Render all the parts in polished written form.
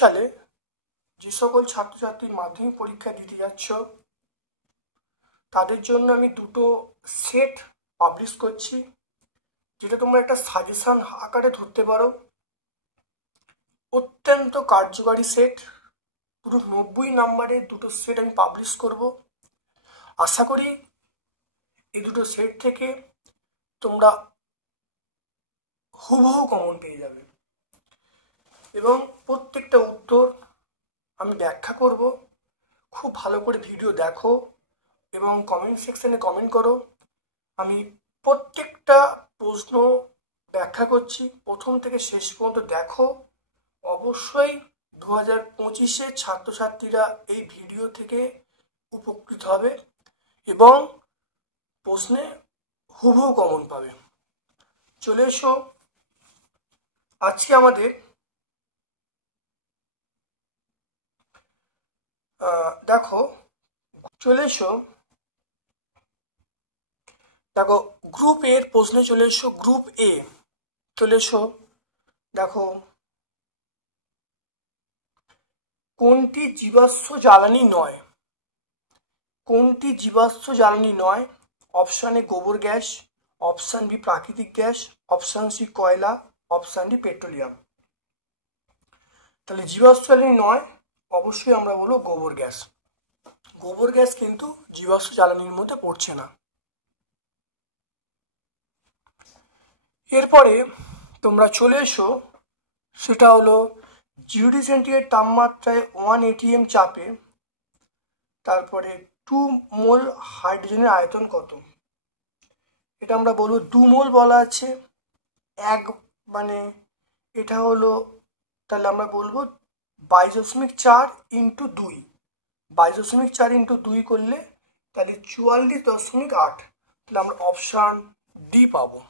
সালে যে সকল ছাত্রছাত্রী মাধ্যমিক পরীক্ষা দিতে যাচ্ছ তাদের জন্য আমি দুটো সেট পাবলিশ করছি, যেটা তোমরা একটা সাজেশন আকারে ধরতে পারো। অত্যন্ত কার্যকারী সেট, পুরো 90 নম্বরের দুটো সেট আমি পাবলিশ করব। আশা করি এই দুটো সেট থেকে তোমরা হুবহু কমন পেয়ে যাবে এবং প্রত্যেকটা উত্তর আমি ব্যাখ্যা করব। খুব ভালো করে ভিডিও দেখো এবং কমেন্ট সেকশনে কমেন্ট করো। আমি প্রত্যেকটা প্রশ্ন ব্যাখ্যা করছি, প্রথম থেকে শেষ পর্যন্ত দেখো। অবশ্যই 2025-এর ছাত্রছাত্রীরা এই ভিডিও থেকে উপকৃত হবে এবং প্রশ্নে হুবহু কমন পাবে। চলে এসো, আজকে আমাদের দেখো গ্রুপ এর প্রশ্নে চলে এসো। গ্রুপ এ চলে এসো। দেখো, কোনটি জীবাশ্ম জ্বালানি নয়? কোনটি জীবাশ্ম জ্বালানি নয়? অপশান এ গোবর গ্যাস, অপশান বি প্রাকৃতিক গ্যাস, অপশান সি কয়লা, অপশান ডি পেট্রোলিয়াম। তাহলে জীবাশ্ম জ্বালানি নয়, অবশ্যই আমরা বলবো গোবর গ্যাস। গোবর গ্যাস কিন্তু জীবাশ্ম জ্বালানির মধ্যে পড়ছে না। এরপরে তোমরা চলে এসো, সেটা হলো 0 সেন্টিগ্রেড তাপমাত্রায় 1 atm চাপে তারপরে 2 মোল হাইড্রোজেনের আয়তন কত? এটা আমরা বলবো 2 মোল বলা আছে। এটা হলো, তাহলে আমরা বলবো 22.4 ইন্টু 2, 22.4 ইন্টু 2 করলে তাহলে 44.8। তাহলে আমরা অপশান ডি পাবো।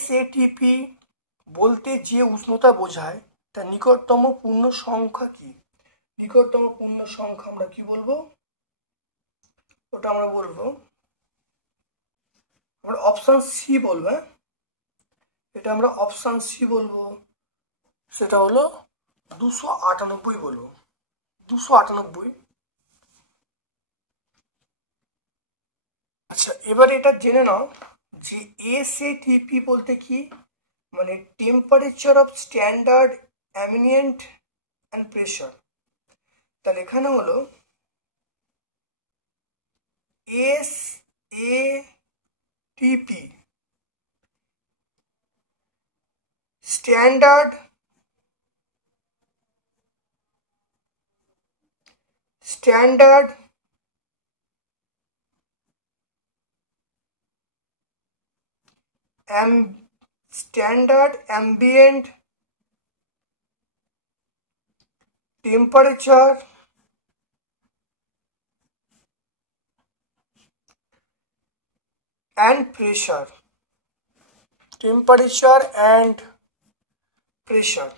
SATP বলতে যে উষ্ণতা বোঝায় তার নিকটতম পূর্ণ সংখ্যা কি? নিকটতম পূর্ণ সংখ্যা আমরা কি বলবো? ওটা আমরা বলবো, আমরা অপশান সি বলবো। এটা আমরা অপশান সি বলবো, সেটা হলো 298 বলবো। 298। আচ্ছা, এবার এটা জেনে নাও যে SATP বলতে কি, মানে temperature of standard ambient and pressure. তাহলে এখানে হলো SATP standard ambient temperature and pressure, temperature and pressure।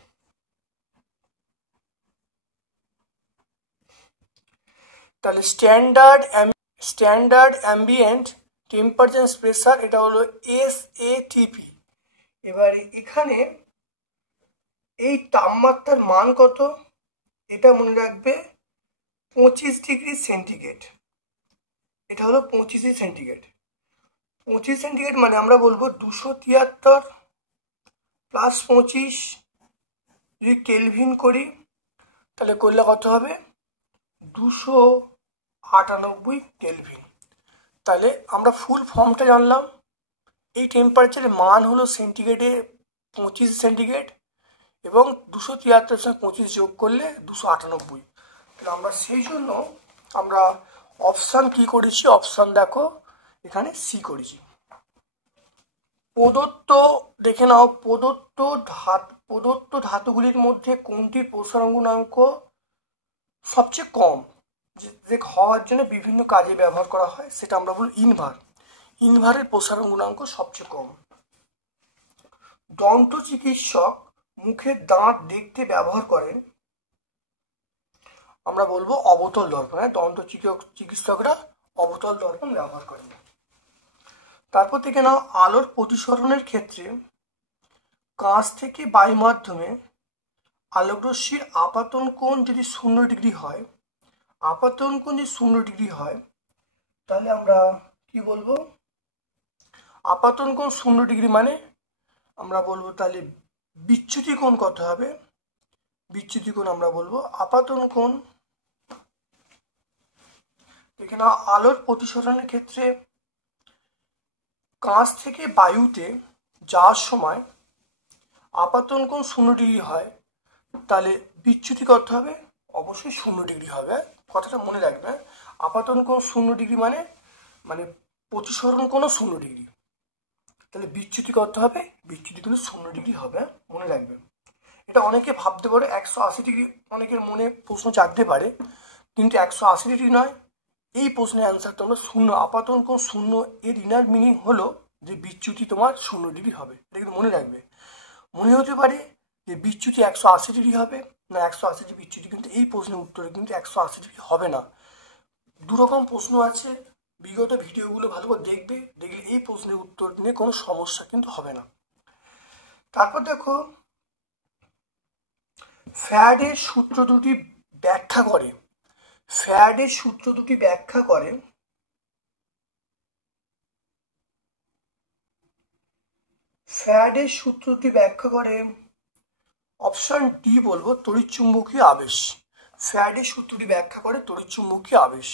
তাহলে স্ট্যান্ডার্ড অ্যাম্বিয়েন্ট টেম্পারেচার প্রেসার, এটা হলো SATP। এবারে এখানে এই তাপমাত্রার মান কত? এটা মনে রাখবে 25 ডিগ্রি সেন্টিগ্রেড। এটা হলো 25 সেন্টিগ্রেড। 25 সেন্টিগ্রেড মানে আমরা বলবো 273 প্লাস 25 যদি কেলভিন করি তাহলে করলে কত হবে? 298 কেলভিন। তাহলে আমরা ফুল ফর্মটা জানলাম। এই টেম্পারেচারের মান হলো সেন্টিগ্রেডে 25 সেন্টিগ্রেড এবং 273 সঙ্গে 25 যোগ করলে 298। তাহলে আমরা সেই জন্য আমরা অপশান কি করেছি? অপশান দেখো, এখানে সি করেছি। প্রদত্ত দেখে নাও, প্রদত্ত ধাতুগুলির মধ্যে কোনটির প্রসারণ গুণাঙ্ক সবচেয়ে কম, যে হওয়ার জন্য বিভিন্ন কাজে ব্যবহার করা হয়, সেটা আমরা বলি ইনভার। ইনভারের প্রসারণ গুণাঙ্ক সবচেয়ে কম। দন্ত চিকিৎসক মুখের দাঁত দেখতে ব্যবহার করেন, আমরা বলবো অবতল দর্পণ। দন্ত চিকিৎসকরা অবতল দর্পণ ব্যবহার করেন। তারপর থেকে নাও আলোর প্রতিসরণের ক্ষেত্রে কাঁচ থেকে বায়ু মাধ্যমে আলোকরশ্মির আপাতন কোণ যদি 0 ডিগ্রি হয়, আপাতন কোণ যদি 0 ডিগ্রি হয়, তাহলে আমরা কি বলবো? আপাতন কোণ 0 ডিগ্রি মানে আমরা বলবো তাহলে বিচ্যুতি কোণ কত হবে? বিচ্যুতি কোণ আমরা বলবো আপাতন কোণ। এখানে আলোর প্রতিসরণের ক্ষেত্রে কাঁচ থেকে বায়ুতে যাওয়ার সময় আপাতন কোণ 0 ডিগ্রি হয়, তাহলে বিচ্যুতি কত হবে? অবশ্যই 0 ডিগ্রি হবে। কথাটা মনে রাখবে, আপাতন কোণ 0 ডিগ্রি মানে মানে প্রতিসরণ কোণও 0 ডিগ্রি, তাহলে বিচ্যুতি কত হবে? বিচ্যুতি কিন্তু 0 ডিগ্রি হবে, মনে রাখবে। এটা অনেকে ভাবতে পারে 180 ডিগ্রি, অনেকের মনে প্রশ্ন জাগতে পারে, কিন্তু 180 ডিগ্রি নয়। এই প্রশ্নের অ্যান্সার তোমরা 0, আপাতন কোণ 0 এর ইনার মিনিং হলো যে বিচ্যুতি তোমার 0 ডিগ্রি হবে। এটা কিন্তু মনে রাখবে। মনে হতে পারে যে বিচ্যুতি 180 ডিগ্রি হবে, না 180 ডিগ্রি বিচ্যুতি, কিন্তু এই প্রশ্নের উত্তরে কিন্তু 180 ডিগ্রি হবে না। দুরকম প্রশ্ন আছে, বিগত ভিডিওগুলো ভালো করে দেখবে, দেখলে এই প্রশ্নের উত্তর নিয়ে কোনো সমস্যা কিন্তু হবে না। তারপর দেখো ফ্যারাডের সূত্র দুটি ব্যাখ্যা করে, ফ্যারাডের সূত্র দুটি ব্যাখ্যা করে ফ্যারাডের সূত্র দুটি ব্যাখ্যা করে অপশন ডি বলবো, তড়িৎচুম্বকীয় আবেশ। ফ্যারাডের সূত্রটি ব্যাখ্যা করে তড়িৎচুম্বকীয় আবেশ।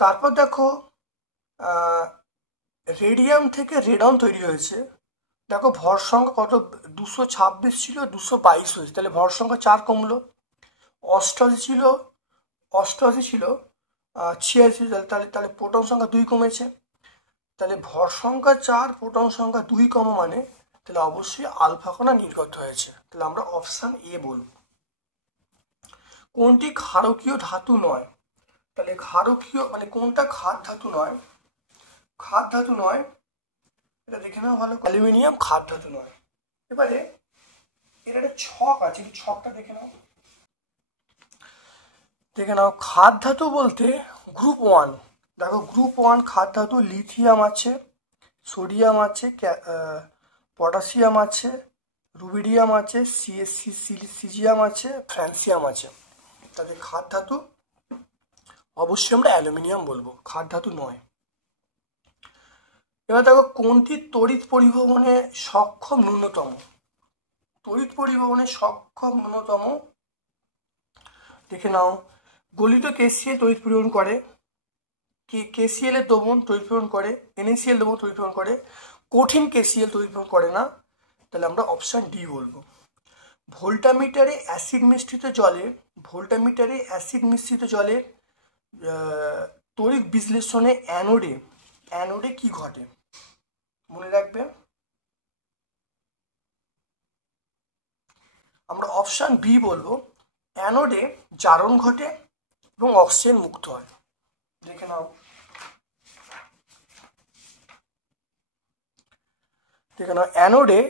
তারপর দেখো রেডিয়াম থেকে রেডন তৈরি হয়েছে। দেখো ভর সংখ্যা কত? 226 ছিল, 222 হয়েছে, তাহলে ভর সংখ্যা 4 কমলো। 88 ছিল, 86, তাহলে তাহলে প্রোটন সংখ্যা 2 কমেছে। তাহলে ভর সংখ্যা 4, প্রোটন সংখ্যা 2 কমা মানে তাহলে অবশ্যই আলফা কণা নির্গত হয়েছে। তাহলে আমরা অপশান এ বলব। কোনটি ক্ষারকীয় ধাতু নয়? তাহলে ক্ষারকীয় মানে কোনটা ক্ষার ধাতু নয়? ক্ষার ধাতু নয়, এটা দেখে নাও ভালো। অ্যালুমিনিয়াম ক্ষার ধাতু নয়। এবারে এর একটা ছক আছে, ছকটা দেখে নাও। দেখে নাও ক্ষার ধাতু বলতে গ্রুপ 1, দেখো গ্রুপ 1 ক্ষার ধাতু লিথিয়াম আছে, সোডিয়াম আছে, পটাশিয়াম আছে, রুবিডিয়াম আছে, সিজিয়াম আছে, ফ্রান্সিয়াম আছে। তাহলে ক্ষার ধাতু অবশ্যই আমরা অ্যালুমিনিয়াম বলবো, ক্ষার ধাতু নয়। এবার দেখো কোনটি তড়িৎ পরিবহনে সক্ষম ন্যূনতম? তড়িৎ পরিবহনে সক্ষম ন্যূনতম দেখে নাও। গলিত কেসিএল তড়িৎ পরিবহন করে, কেসিএল এর দ্রবণ তড়িৎ পরিবহন করে, এনএসিএল দ্রবণ তড়িৎ পরিবহন করে, কঠিন কেসিএল তড়িৎ পরিবহন করে না। তাহলে আমরা অপশান ডি বলবো। ভোল্টামিটারে অ্যাসিড মিশ্রিত জলে, ভোল্টামিটারে অ্যাসিড মিশ্রিত জলে তড়িৎ বিশ্লেষণে অ্যানোডে কি ঘটে? মনে রাখবে, আমরা অপশান বি বলবো। অ্যানোডে জারণ ঘটে এবং অক্সিজেন মুক্ত হয়। দেখে নাও, দেখে নাও অ্যানোডে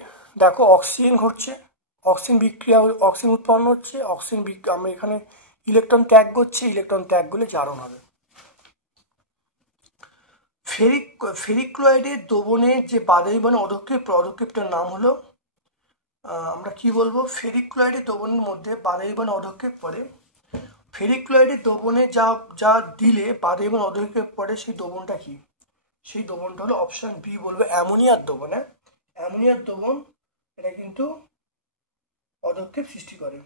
দেখো অক্সিজেন ঘটছে, অক্সিজেন বিক্রিয়া, অক্সিজেন উৎপন্ন হচ্ছে, অক্সিজেন আমরা এখানে ইলেকট্রন ত্যাগ করছে, ইলেকট্রন ত্যাগ করলে জারণ হবে। ফেরিক ক্লোরাইডের দ্রবণের যে বাদামি পদক্ষেপটার নাম হলো, আমরা কি বলবো? ফেরিক ক্লোরাইডের দ্রবণের মধ্যে বাদামি পদক্ষেপ পড়ে। ফেরিক ক্লোরাইডের দ্রবণে যা দিলে বাদামি পদক্ষেপ পড়ে, সেই দ্রবণটা কি? সেই দ্রবণটা হলো অপশন বি বলবো, অ্যামোনিয়ার দ্রবণ। অ্যামোনিয়ার দ্রবণ এটা কিন্তু পদক্ষেপ সৃষ্টি করে।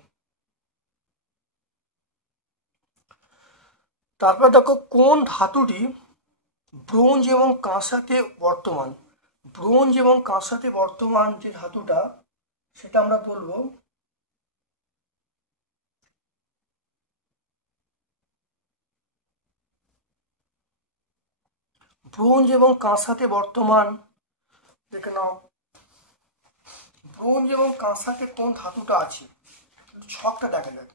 তারপর দেখো কোন ধাতুটি ব্রোঞ্জ এবং কাঁসাতে বর্তমান? ব্রোঞ্জ এবং কাঁসাতে বর্তমান যে ধাতুটা, সেটা আমরা বলবো ব্রোঞ্জ এবং কাঁসাতে বর্তমান। দেখে নাও ব্রোঞ্জ এবং কাঁসাতে কোন ধাতুটা আছে, ছকটা দেখা যাক।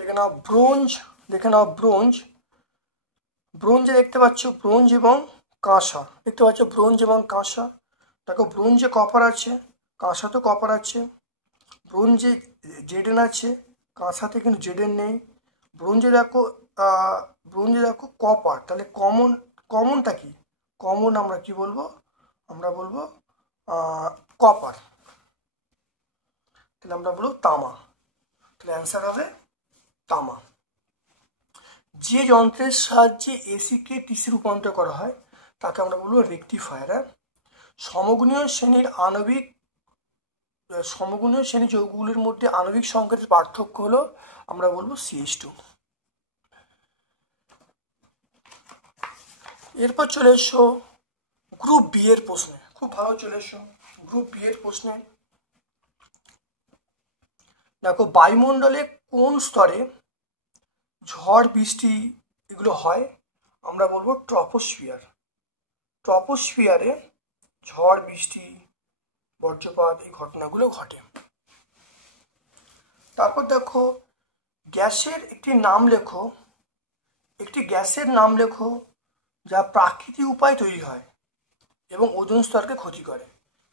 দেখে নাও ব্রোঞ্জ, দেখে নাও ব্রোঞ্জ ব্রোঞ্জে দেখতে পাচ্ছ ব্রোঞ্জ এবং কাঁসা দেখতে পাচ্ছ, ব্রোঞ্জ এবং কাঁসা। দেখো ব্রোঞ্জে কপার আছে, কাঁসাতে কপার আছে। ব্রোঞ্জে জেডেন আছে, কাঁসাতে কিন্তু জেডেন নেই। ব্রোঞ্জে দেখো ব্রোঞ্জে দেখো কপার, তাহলে কমনটা কি? কমন আমরা কি বলবো? আমরা বলবো কপার, তাহলে আমরা বলবো তামা। তাহলে অ্যান্সার হবে তামা। যে যন্ত্রের সাহায্যে এসিকে টিসি রূপান্তর করা হয় তাকে আমরা বলবো রেকটিফায়ার। সমগুণীয় শ্রেণী যৌগগুলির মধ্যে আণবিক সংকেতের পার্থক্য হলো আমরা বলবো CH2। এরপর চলে এসো গ্রুপ বি এর প্রশ্নে। খুব ভালো, চলে এসো গ্রুপ বি এর প্রশ্নে। দেখো বায়ুমণ্ডলে কোন স্তরে ঝড় বৃষ্টি এগুলো হয়? আমরা বলবো ট্রপোস্ফিয়ার। ট্রপোস্ফিয়ারে ঝড় বৃষ্টি বজ্রপাত এই ঘটনাগুলো ঘটে। তারপর দেখো গ্যাসের একটি নাম লেখো, একটি গ্যাসের নাম লেখো যা প্রাকৃতিক উপায়ে তৈরি হয় এবং ওজোন স্তরকে ক্ষতি করে।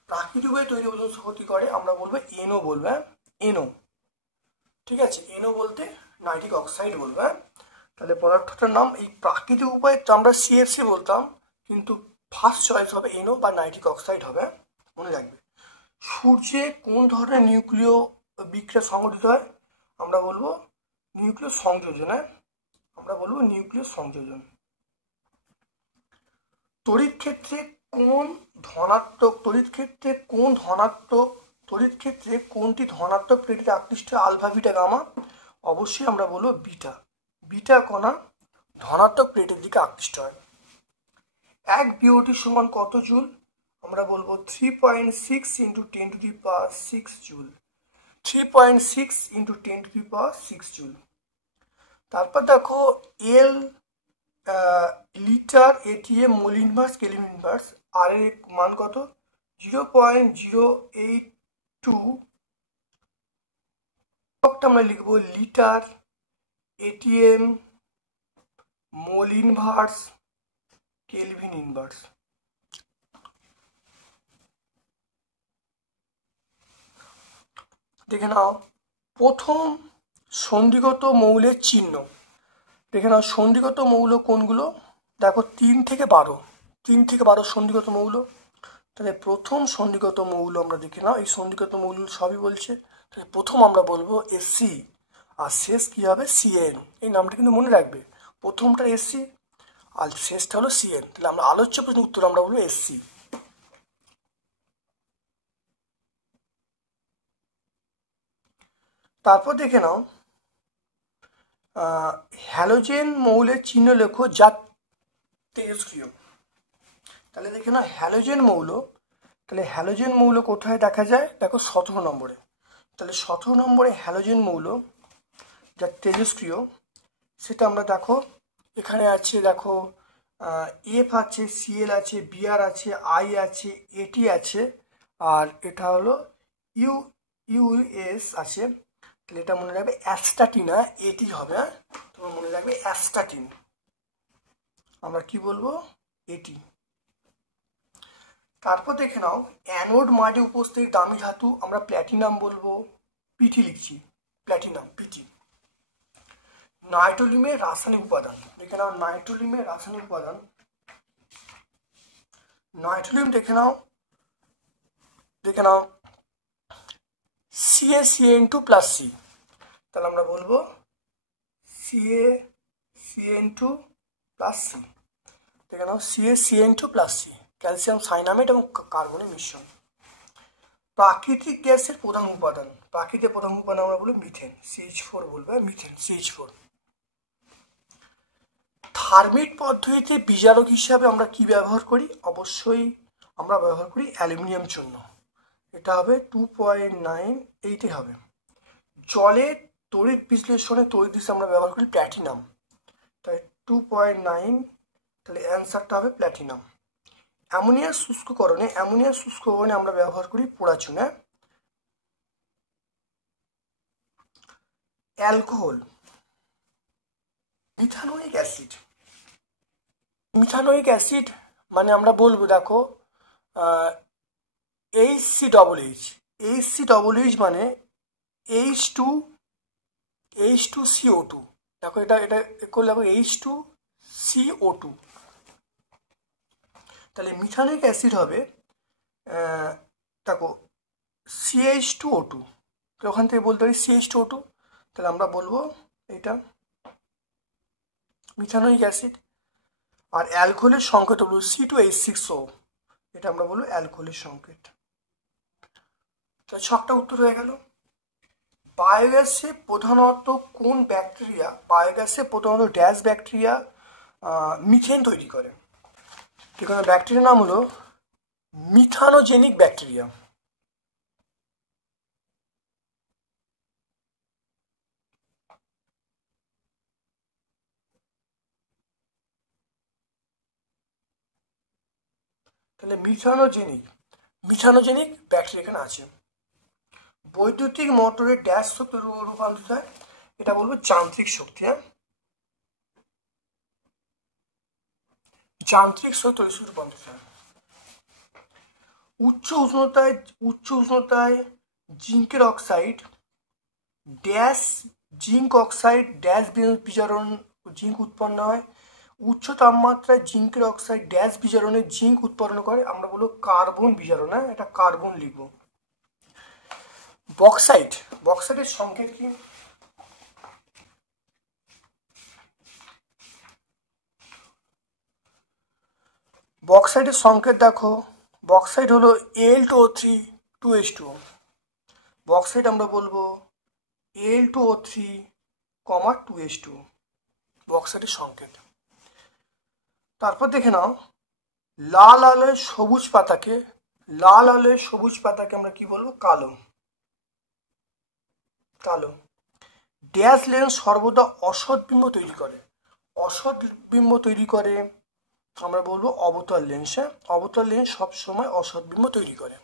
প্রাকৃতিক উপায়ে তৈরি ওজোন স্তর ক্ষতি করে, আমরা বলবো এনও বলবো। এনও, ঠিক আছে, এনও বলতে নাইট্রিক অক্সাইড বলবো। তাহলে পদার্থটার নাম এই প্রাকৃতিক উপায়ে আমরা CFC বলতাম, কিন্তু ফার্স্ট চয়েস হবে এনও বা নাইট্রিক অক্সাইড হবে, মনে রাখবে। সূর্যে কোন ধরনের নিউক্লিয় বিক্রিয়া সংঘটিত হয়? আমরা বলবো নিউক্লিয় সংযোজন। আমরা বলবো নিউক্লিয় সংযোজন। তড়িৎ ক্ষেত্রে কোনটি ধনাত্মক প্লেটে আকৃষ্ট আলফা বিটা গামা? অবশ্যই আমরা বলবো বিটা। বিটা কণা ধনাত্মক প্লেটের দিকে আকৃষ্ট হয়। 1 বিওটি সমান কত জুল? আমরা বলবো 3.6 × 10⁶ জুল। 3.6 × 10⁶ জুল। তারপর দেখো L litre ATM mole inverse kelvin inverse, আর এর মান কত? 0.082। আমরা লিখবো litre ATM mole inverse kelvin inverse. দেখে নাও প্রথম সন্ধিগত মৌলের চিহ্ন। দেখে নাও সন্ধিগত মৌল কোনগুলো? দেখো 3 থেকে 12 সন্ধিগত মৌল। তাহলে প্রথম সন্ধিগত মৌল আমরা দেখে নাও, এই সন্ধিগত মৌল সবই বলছে। তাহলে প্রথম আমরা বলবো SC, আর শেষ কি হবে? CN। এই নামটা কিন্তু মনে রাখবে, প্রথমটা SC আর শেষটা হলো CN। তাহলে আমরা আলোচ্য প্রশ্নের উত্তর আমরা বলবো SC। তারপর দেখে নাও হ্যালোজেন মৌলের চিহ্ন লেখো যা তেজস্ক্রিয়। তাহলে দেখে নাও হ্যালোজেন মৌল, তাহলে হ্যালোজেন মৌল কোথায় দেখা যায়? দেখো 17 নম্বরে। তাহলে 17 নম্বরে হ্যালোজেন মৌল যা তেজস্ক্রিয়, সেটা আমরা দেখো এখানে আছে। দেখো F আছে, Cl আছে, Br আছে, I আছে, AT আছে, আর এটা হলো US আছে। তাহলে এটা মনে রাখবে অ্যাস্টাটিন, এটি হবে। তোমার মনে রাখবে অ্যাস্টাটিন, আমরা কি বলবো? এটি। তারপর দেখে নাও অ্যানোড মাঝে উপস্থিত দামি ধাতু আমরা প্ল্যাটিনাম বলবো, পিটি লিখছি, প্ল্যাটিনাম পিটি। নাইট্রোলিউমের রাসায়নিক উপাদান দেখে নাও, নাইট্রোলিউমের রাসায়নিক উপাদান। নাইট্রোলিউম দেখে নাও CaCN2+C। তাহলে আমরা বলবো CaCN2+C। দেখে নাও CaCN2+C, ক্যালসিয়াম সাইনামেট এবং কার্বনের মিশ্রণ। প্রাকৃতিক গ্যাসের প্রধান উপাদান, প্রাকৃতিক প্রধান উপাদান আমরা বলবো মিথেন, CH4 বলবো, মিথেন CH4। থার্মিট পদ্ধতিতে বিজারক হিসাবে আমরা কি ব্যবহার করি? অবশ্যই আমরা ব্যবহার করি অ্যালুমিনিয়াম চূর্ণ, এটা হবে 2.98 হবে। জলের তড়িৎ বিশ্লেষণে তড়িৎ দিশে আমরা ব্যবহার করি প্ল্যাটিনাম, তাই 2.9, তাহলে অ্যান্সারটা হবে প্ল্যাটিনাম। অ্যামোনিয়ার শুষ্ককরণে আমরা ব্যবহার করি পোড়াচুন। Alcohol, ethanoic acid, methanoic acid মানে আমরা বলবো দেখো HCOH মানে H2CO2। দেখো এটা করলে দেখো H2CO2। তাহলে মিথানোয়িক অ্যাসিড হবে দেখো CH2O2। তো ওখান থেকে বলতে পারি CH2O2। তাহলে আমরা বলবো এটা মিথানোয়িক অ্যাসিড। আর অ্যালকোহলের সংকেত হলো C2H6O। এটা আমরা বলবো অ্যালকোহলের সংকেত। তাহলে 6টা উত্তর হয়ে গেল। বায়োগ্যাসে প্রধানত ড্যাশ ব্যাকটেরিয়া মিথেন তৈরি করে। এখানে ব্যাকটেরিয়ার নাম হলো মিথানোজেনিক ব্যাকটেরিয়া। তাহলে মিথানোজেনিক ব্যাকটেরিয়া এখানে আছে। বৈদ্যুতিক মোটরের ড্যাশ শক্তি রূপান্তরিত হয়, এটা বলবো যান্ত্রিক শক্তি। হ্যাঁ, যান্ত্রিক শক্তি রূপান্তরিত হয়। উচ্চ উষ্ণতায় জিঙ্ক অক্সাইড ড্যাশ বিজারণ জিঙ্ক উৎপন্ন হয়। উচ্চ তাপমাত্রায় জিঙ্কের অক্সাইড ড্যাশ বিজারণে জিঙ্ক উৎপন্ন করে, আমরা বলবো কার্বন বিজারণ। হ্যাঁ, এটা কার্বন লিখবো। বক্সাইটের সংকেত কি? বক্সাইটের সংকেত দেখো, বক্সাইট হলো Al2O3 2H2O। বক্সাইট আমরা বলবো Al2O3, 2H2O, বক্সাইটের সংকেত। তারপর দেখে নাও, লাল আলোয় সবুজ পাতাকে আমরা কি বলবো? কালো। ড্যাশ লেন্স সর্বদা অসৎ বিম্ব তৈরি করে, আমরা বলবো অবতল লেন্স। অবতল লেন্স সবসময় অসৎ বিম্ব তৈরি করে।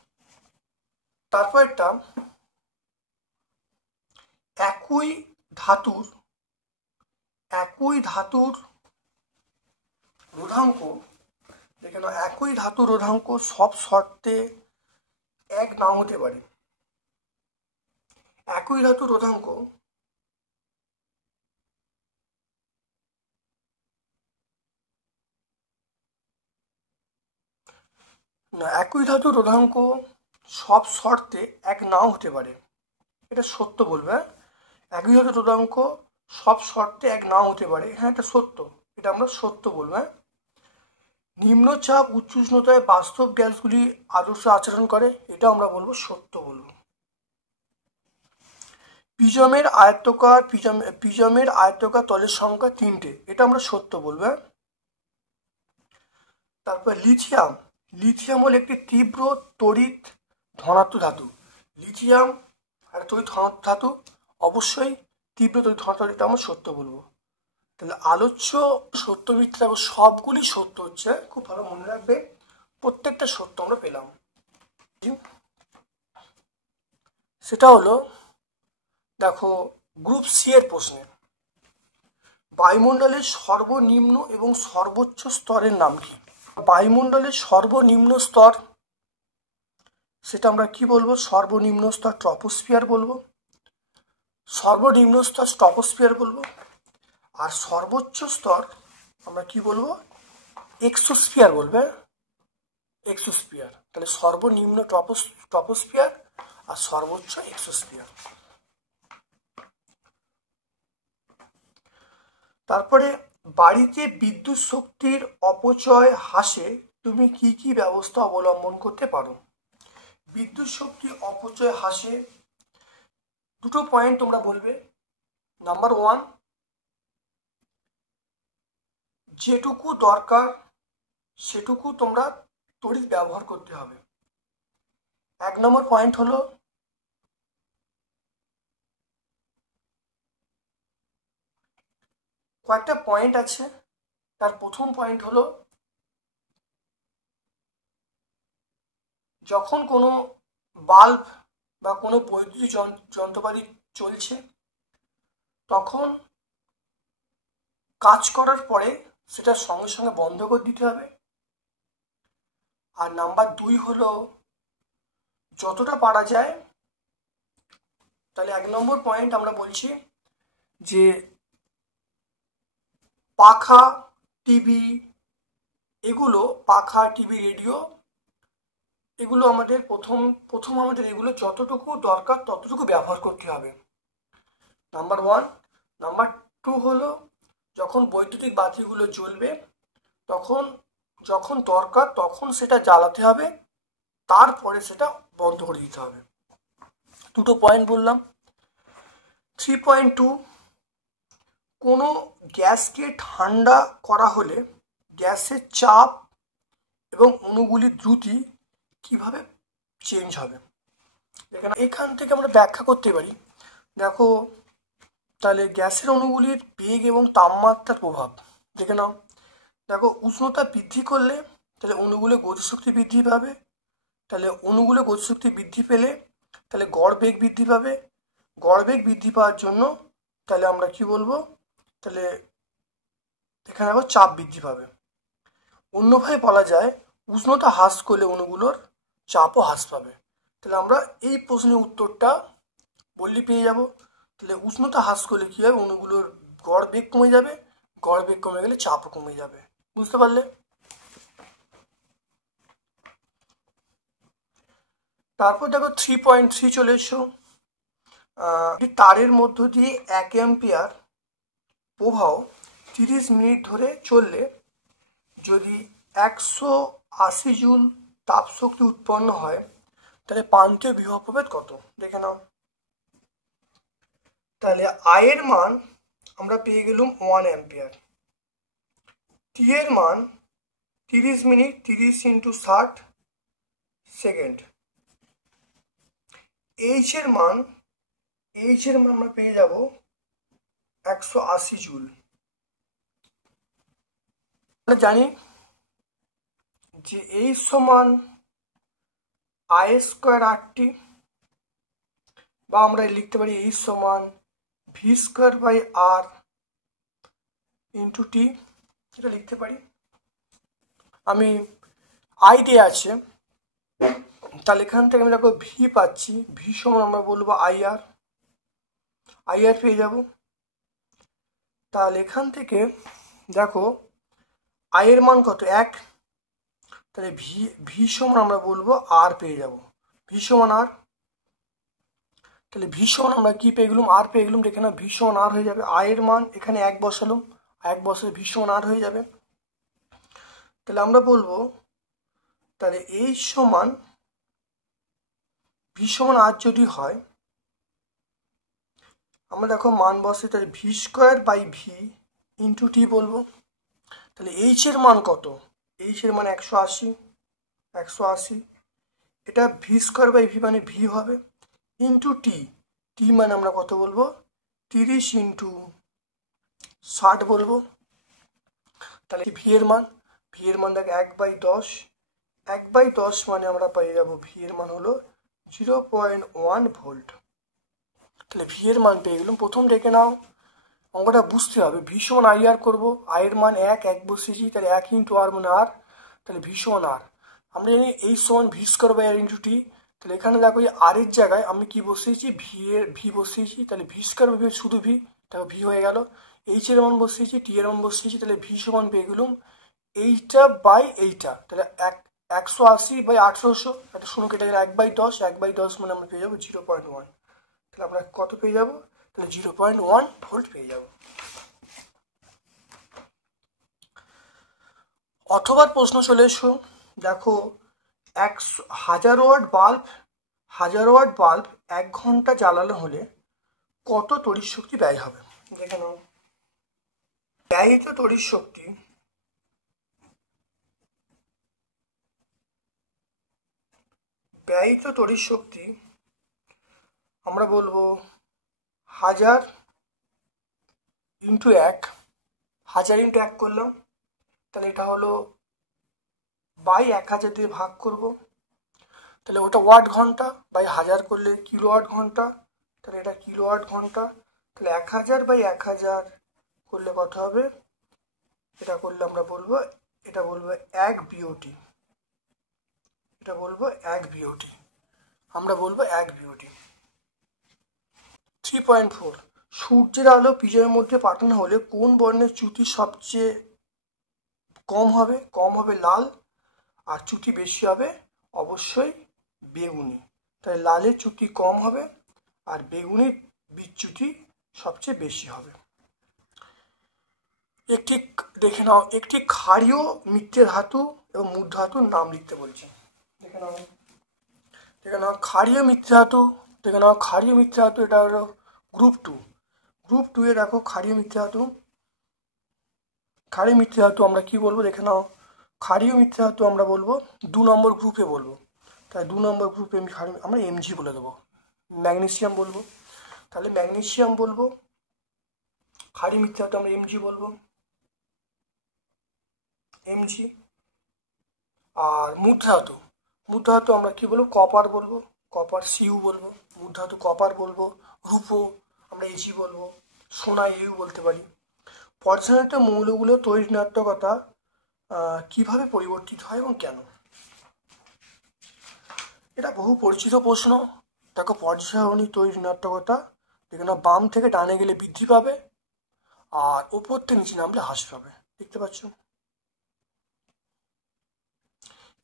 তারপর একটা একই ধাতুর রোধাঙ্ক দেখে নাও, একই ধাতুর রোধাঙ্ক সব শর্তে এক নাও হতে পারে। একই ধাতুর রোধাঙ্ক সব শর্তে এক নাও হতে পারে, এটা সত্য বলবে। একই ধাতুর রোধাঙ্ক সব শর্তে এক নাও হতে পারে, হ্যাঁ এটা সত্য, এটা আমরা সত্য বলবো। নিম্নচাপ উচ্চ উষ্ণতায় বাস্তব গ্যাসগুলি আদর্শ আচরণ করে, এটা আমরা বলবো সত্য বলবো। প্রিজমের আয়তাকার তলের সংখ্যা 3টে, এটা আমরা সত্য বলবো। তারপর লিথিয়াম হলো একটি তীব্র তড়িৎ ধনাত্মক ধাতু। লিথিয়াম আর তড়িৎ ধনাত্মক ধাতু, অবশ্যই তীব্র তড়িৎ ধনাত্মক, এটা আমরা সত্য বলবো। তাহলে আলোচ্য সত্য মিথ্যা সবগুলি সত্য হচ্ছে, খুব ভালো মনে রাখবে, প্রত্যেকটা সত্য আমরা পেলাম। সেটা হলো দেখো গ্রুপ সি এর প্রশ্নে, বায়ুমণ্ডলের সর্বনিম্ন এবং সর্বোচ্চ স্তরের নাম কি? বায়ুমণ্ডলের সর্বনিম্ন স্তর, সেটা আমরা কি বলবো? সর্বনিম্ন স্তর ট্রপোস্ফিয়ার বলবো। আর সর্বোচ্চ স্তর আমরা কি বলবো? এক্সোস্ফিয়ার বলবে। এক্সোস্ফিয়ার। তাহলে সর্বনিম্ন ট্রপোস্ফিয়ার আর সর্বোচ্চ এক্সোস্ফিয়ার। তারপরে বাড়িতে বিদ্যুৎ শক্তির অপচয় হ্রাসে তুমি কি কি ব্যবস্থা অবলম্বন করতে পারো? বিদ্যুৎ শক্তি অপচয় হ্রাসে দুটো পয়েন্ট তোমরা বলবে। নাম্বার 1, যেটুকু দরকার সেটুকু তোমরা তড়িৎ ব্যবহার করতে হবে। 1 নম্বর পয়েন্ট হলো কয়েকটা পয়েন্ট আছে, তার প্রথম পয়েন্ট হলো যখন কোনো বাল্ব বা কোনো বৈদ্যুতিক যন্ত্রপাতি চলছে, তখন কাজ করার পরে সেটা সঙ্গে সঙ্গে বন্ধ করে দিতে হবে। আর নাম্বার 2 হলো যতটা পারা যায়, তাহলে 1 নম্বর পয়েন্ট আমরা বলছি যে পাখা, টিভি, রেডিও, এগুলো আমাদের প্রথম আমাদের এগুলো যতটুকু দরকার ততটুকু ব্যবহার করতে হবে, নাম্বার 1। নাম্বার 2 হলো যখন বৈদ্যুতিক বাতিগুলো জ্বলবে যখন দরকার তখন সেটা জ্বালাতে হবে, তারপরে সেটা বন্ধ করে দিতে হবে। দুটো পয়েন্ট বললাম। 3.2, কোনো গ্যাসকে ঠান্ডা করা হলে গ্যাসের চাপ এবং অণুগুলির দ্রুতি কিভাবে চেঞ্জ হবে। এখান থেকে আমরা ব্যাখ্যা করতে পারি। দেখো, তাহলে গ্যাসের অণুগুলির বেগ এবং তাপমাত্রার প্রভাব দেখে নাও। দেখো, উষ্ণতা বৃদ্ধি করলে তাহলে অণুগুলো গতিশক্তি বৃদ্ধি পাবে, তাহলে অণুগুলো গতিশক্তি বৃদ্ধি পেলে তাহলে গড় বেগ বৃদ্ধি পাবে, গড় বেগ বৃদ্ধি পাওয়ার জন্য তাহলে আমরা কি বলবো, তাহলে এখানে দেখো চাপ বৃদ্ধি পাবে। অন্যভাবে বলা যায় উষ্ণতা হ্রাস করলে অণুগুলোর চাপও হ্রাস পাবে। তাহলে আমরা এই প্রশ্নের উত্তরটা বললেই পেয়ে যাব। তাহলে উষ্ণতা হ্রাস করলে কী হবে, অণুগুলোর গড় বেগ কমে যাবে, গড় বেগ কমে গেলে চাপও কমে যাবে। বুঝতে পারলে? তারপর দেখো 3.3 চলে এসো। তারের মধ্য দিয়ে 1 অ্যাম্পিয়ার প্রবাহ 30 মিনিট ধরে চললে যদি 180 জুল তাপ শক্তি উৎপন্ন হয়, তাহলে প্রান্তীয় বিভব প্রভেদ কত দেখে নাও। তাহলে আয়ের মান আমরা পেয়ে গেলাম 1 অ্যাম্পিয়ার, টি এর মান 30 মিনিট 30 × 60 সেকেন্ড, এইচ এর মান আমরা পেয়ে যাব 180 জুল। আমরা জানি যে এইচ সমান I²RT, বা আমরা লিখতে পারি এইচ সমান V²/R × T, এটা লিখতে পারি। আমি আই দিয়ে আছে, তাহলে এখান থেকে আমি দেখো ভি পাচ্ছি, ভি সমান আমরা বলবো IR পেয়ে যাব। তাহলে এখান থেকে দেখো আয়ের মান কত 1, তাহলে ভি সমান আমরা বলবো আর পেয়ে যাব, ভি সমান আর। তাহলে ভি সমান আমরা কি পেয়ে গেলাম, আর পেয়ে গেলাম। এখানে ভি সমান আর হয়ে যাবে, আয়ের মান এখানে 1 বসালাম, 1 বসালে ভি সমান আর হয়ে যাবে। তাহলে আমরা বলবো তাহলে এইচ সমান ভি সমান আর যদি হয়, আমরা দেখো মান বসে তাহলে V²/V × T বলবো। তাহলে এইচ এর মান কত, এইচ এর মান 180, এটা V²/V মানে ভি হবে, ইন্টু টি মানে আমরা কত বলবো 30 × 60 বলবো। তাহলে ভি এর মান দেখো 1/10 মানে আমরা পেয়ে যাবো ভি এর মান হলো 0.1 ভোল্ট। তাহলে ভি এর মান পেয়ে গেলাম। প্রথম দেখে নাও, অঙ্কটা বুঝতে হবে। ভি সমান IR করবো, আয়ের মান 1 বসিয়েছি, তাহলে 1 × R মানে R, তাহলে ভি সমান আর। আমরা জানি এইচ সমান V²/R × T, তাহলে এখানে দেখো এই আর এর জায়গায় আমি কি বসিয়েছি, ভি বসিয়েছি, তাহলে V²/V শুধু ভি, দেখো ভি হয়ে গেল। এইচ এর মান বসিয়েছি, টি এর মান বসিয়েছি, তাহলে ভি সমান পেয়ে গেলাম এইটা, তাহলে 180/1800, একটা 0 কেটে গেলে 1/10 মানে আমরা পেয়ে যাবো 0.1। তাহলে আমরা কত পেয়ে যাবো, তাহলে 0.1 ভোল্ট পেয়ে যাব। অথবা প্রশ্ন চলে এসো, দেখো 1000 ওয়াট বাল্ব 1 ঘন্টা জ্বালানো হলে কত তড়িৎ শক্তি ব্যয় হবে দেখে নাও। ব্যয়িত তড়িৎ শক্তি আমরা বলবো 1000 × 1, 1000 × 1 করলাম, তাহলে এটা হলো 1000 দিয়ে ভাগ করব, তাহলে ওটা ওয়াট ঘন্টা, 1000 করলে কিলোওয়াট ঘন্টা, তাহলে এটা কিলোওয়াট ঘন্টা। তাহলে 1000/1000 করলে কত হবে, এটা করলে আমরা বলবো, এটা বলবো 1 বিওটি, এটা বলবো 1 বিওটি, আমরা বলবো 1 বিওটি। 3.4 সূর্যের আলো পিজের মধ্যে পাঠানো হলে কোন বর্ণের চ্যুতি সবচেয়ে কম হবে? কম হবে লাল, আর চ্যুতি বেশি হবে অবশ্যই বেগুনি। তাই লালের চ্যুতি কম হবে আর বেগুনির বিচ্যুতি সবচেয়ে বেশি হবে। একটি দেখে নাও, একটি ক্ষারীয় মিথ্যে ধাতু এবং মূল ধাতুর নাম লিখতে বলছি। দেখে নাও, দেখে নাও ক্ষারীয় মিথ্যে ধাতু, দেখে নাও ক্ষারীয় মিথ্যে ধাতু, এটা হলো গ্রুপ 2। গ্রুপ 2 এ দেখো ক্ষারীয় মিথ্যে ধাতু, ক্ষারীয় মিথ্যে ধাতু আমরা কি বলবো? দেখে নাও, ক্ষারীয় মিথ্যে ধাতু আমরা বলবো 2 নম্বর গ্রুপে বলবো। তাই 2 নম্বর গ্রুপে আমরা এমজি বলে দেবো। ম্যাগনেসিয়াম বলবো, তাহলে ম্যাগনেসিয়াম বলবো, ক্ষারীয় মিথ্যে ধাতু আমরা এমজি বলবো, এমজি। আর মূর্ধ ধাতু, মূর্ধ ধাতু আমরা কি বলবো? কপার বলবো, কপার সিউ বলবো। মূর্ধ ধাতু কপার বলবো, রূপো আমরা এজি বলবো, সোনা ইউ বলতে পারি। পর্যায়নিত মৌলগুলো তড়িৎ ঋণাত্মকতা কিভাবে পরিবর্তিত হয় এবং কেন? এটা বহু পরিচিত প্রশ্ন। দেখো পর্যায়নিত তড়িৎ ঋণাত্মকতা, দেখে না বাম থেকে ডানে গেলে বৃদ্ধি পাবে আর ওপর থেকে নিচে নামলে হ্রাস পাবে, দেখতে পাচ্ছ।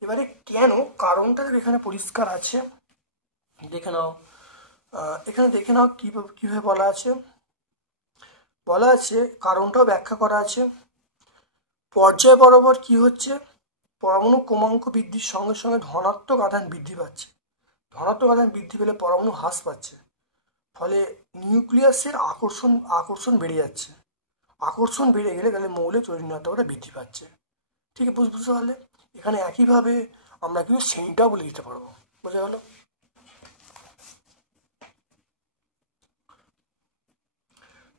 এবারে কেন, কারণটা এখানে পরিষ্কার আছে, দেখে নাও। এখানে দেখে নাও কিভাবে বলা আছে, বলা আছে কারণটাও ব্যাখ্যা করা আছে। পর্যায় বরাবর কি হচ্ছে? পরমাণু ক্রমাঙ্ক বৃদ্ধির সঙ্গে সঙ্গে ধনাত্মক আধান বৃদ্ধি পাচ্ছে। ধনাত্মক আধান বৃদ্ধি পেলে পরমাণু হ্রাস পাচ্ছে, ফলে নিউক্লিয়াসের আকর্ষণ বেড়ে যাচ্ছে। আকর্ষণ বেড়ে গেলে তাহলে মৌলের তড়িৎ ঋণাত্মকতা বৃদ্ধি পাচ্ছে। ঠিক আছে, বুঝতে পারলে? এখানে একইভাবে আমরা কিন্তু শ্রেণীটাও বলে দিতে পারবো, বোঝা গেল?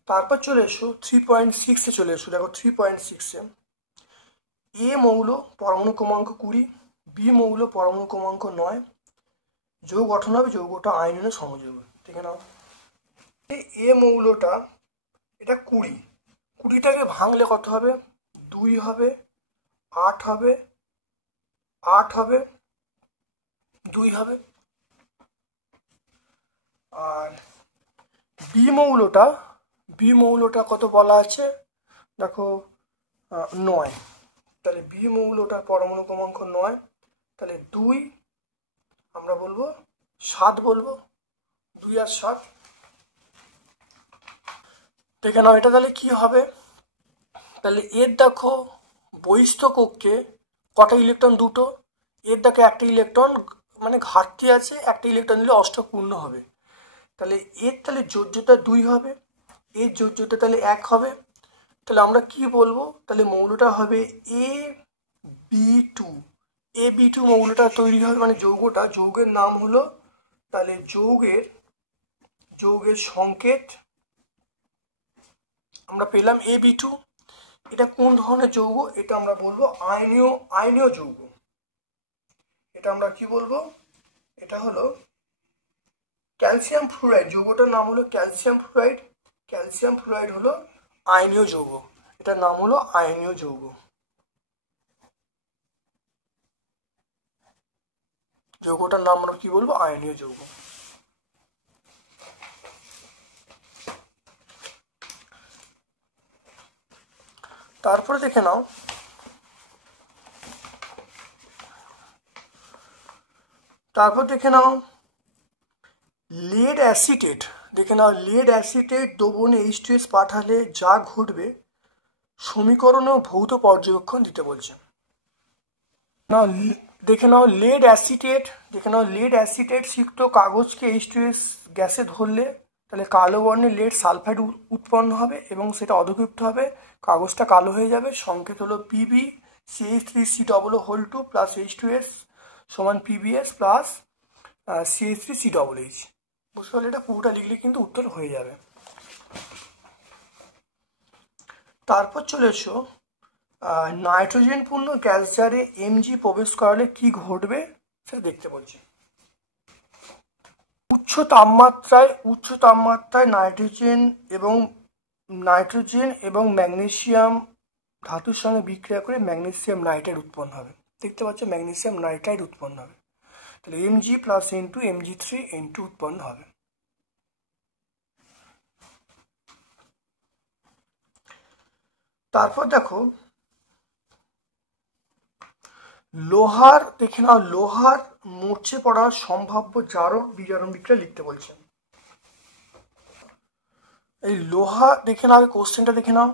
তারপর চলে এসো 3.6-এ চলে এসো। দেখো 3.6-এ এ মৌল পরমাণু ক্রমাঙ্ক 20, বি মৌল পরমাণু ক্রমাঙ্ক 9, যৌগ গঠন হবে যৌগটা আয়ননে সমযোগ। দেখে নাও, এ মৌলটা এটা 20, 20টাকে ভাঙলে কত হবে? 2 হবে, 8 হবে, 8 হবে, 2 হবে। আর বি মৌলটা কত বলা আছে? দেখো 9, তাহলে বি মৌলটা পরমাণু ক্রমাঙ্ক 9, তাহলে 2 আমরা বলবো 7 বলবো, 2 আর 7। দেখে নাও এটা তাহলে কি হবে? তাহলে এর দেখো বহিস্থ কক্ষে কটা ইলেকট্রন? 2টো। এর দেখো একটা ইলেকট্রন মানে ঘাটতি আছে, একটা ইলেকট্রন দিলে অষ্টক পূর্ণ হবে। তাহলে এর তাহলে যোজ্যতা 2 হবে, এর যোজ্যতা তাহলে 1 হবে। তাহলে আমরা কি বলবো? তাহলে মৌলটা হবে AB2। AB2 মৌলটা তৈরি হবে, মানে যৌগের নাম হলো, তাহলে যৌগের সংকেত আমরা পেলাম AB2। এটা কোন ধরনের যৌগ? এটা আমরা বলবো আয়নীয় যৌগ। এটা আমরা কি বলবো? এটা হলো ক্যালসিয়াম ফ্লুরাইড, যৌগটার নাম হলো ক্যালসিয়াম ফ্লুরাইড। ক্যালসিয়াম ফ্লুরাইড হলো আয়নীয় যৌগ, এটার নাম হলো আয়নীয় যৌগ। যৌগটার নাম আমরা কি বলবো? আয়নীয় যৌগ। তারপরে দেখে নাও, লেড অ্যাসিটেট। দেখে নাও, লেড অ্যাসিটেট দ্রবণে H2S পাঠালে যা ঘটবে সমীকরণ ও ভৌত পর্যবেক্ষণ দিতে বলছে। নাও দেখে নাও লেড অ্যাসিটেট সিক্ত কাগজকে H2S গ্যাসে ধরলে তাহলে কালো বর্ণের লেড সালফাইড উৎপন্ন হবে এবং সেটা অধক্ষিপ্ত হবে, কাগজটা কালো হয়ে যাবে। সংকেত হলো Pb CH3COO2 প্লাস H2S সমান PbS প্লাস CH3COOH। বুঝতে পারলে? এটা পুরোটা লিখলে কিন্তু উত্তর হয়ে যাবে। তারপর চলে এসো নাইট্রোজেন পূর্ণ গ্যাস জারে Mg প্রবেশ করালে কি ঘটবে সেটা দেখতে বলছি। উচ্চ তাপমাত্রায় নাইট্রোজেন এবং ম্যাগনেসিয়াম ধাতুর সঙ্গে বিক্রিয়া করে ম্যাগনেসিয়াম নাইট্রাইড উৎপন্ন হবে। দেখতে পাচ্ছ ম্যাগনেসিয়াম নাইট্রাইড উৎপন্ন হবে, তাহলে Mg plus N2 Mg3 N2 উৎপন্ন হবে। তারপর দেখো লোহার, দেখে নাও লোহার মরচে পড়ার সম্ভাব্য জারণ বিজারণ বিক্রিয়া লিখতে বলছেন। এই লোহা দেখে নাও, কোশ্চেনটা দেখে নাও,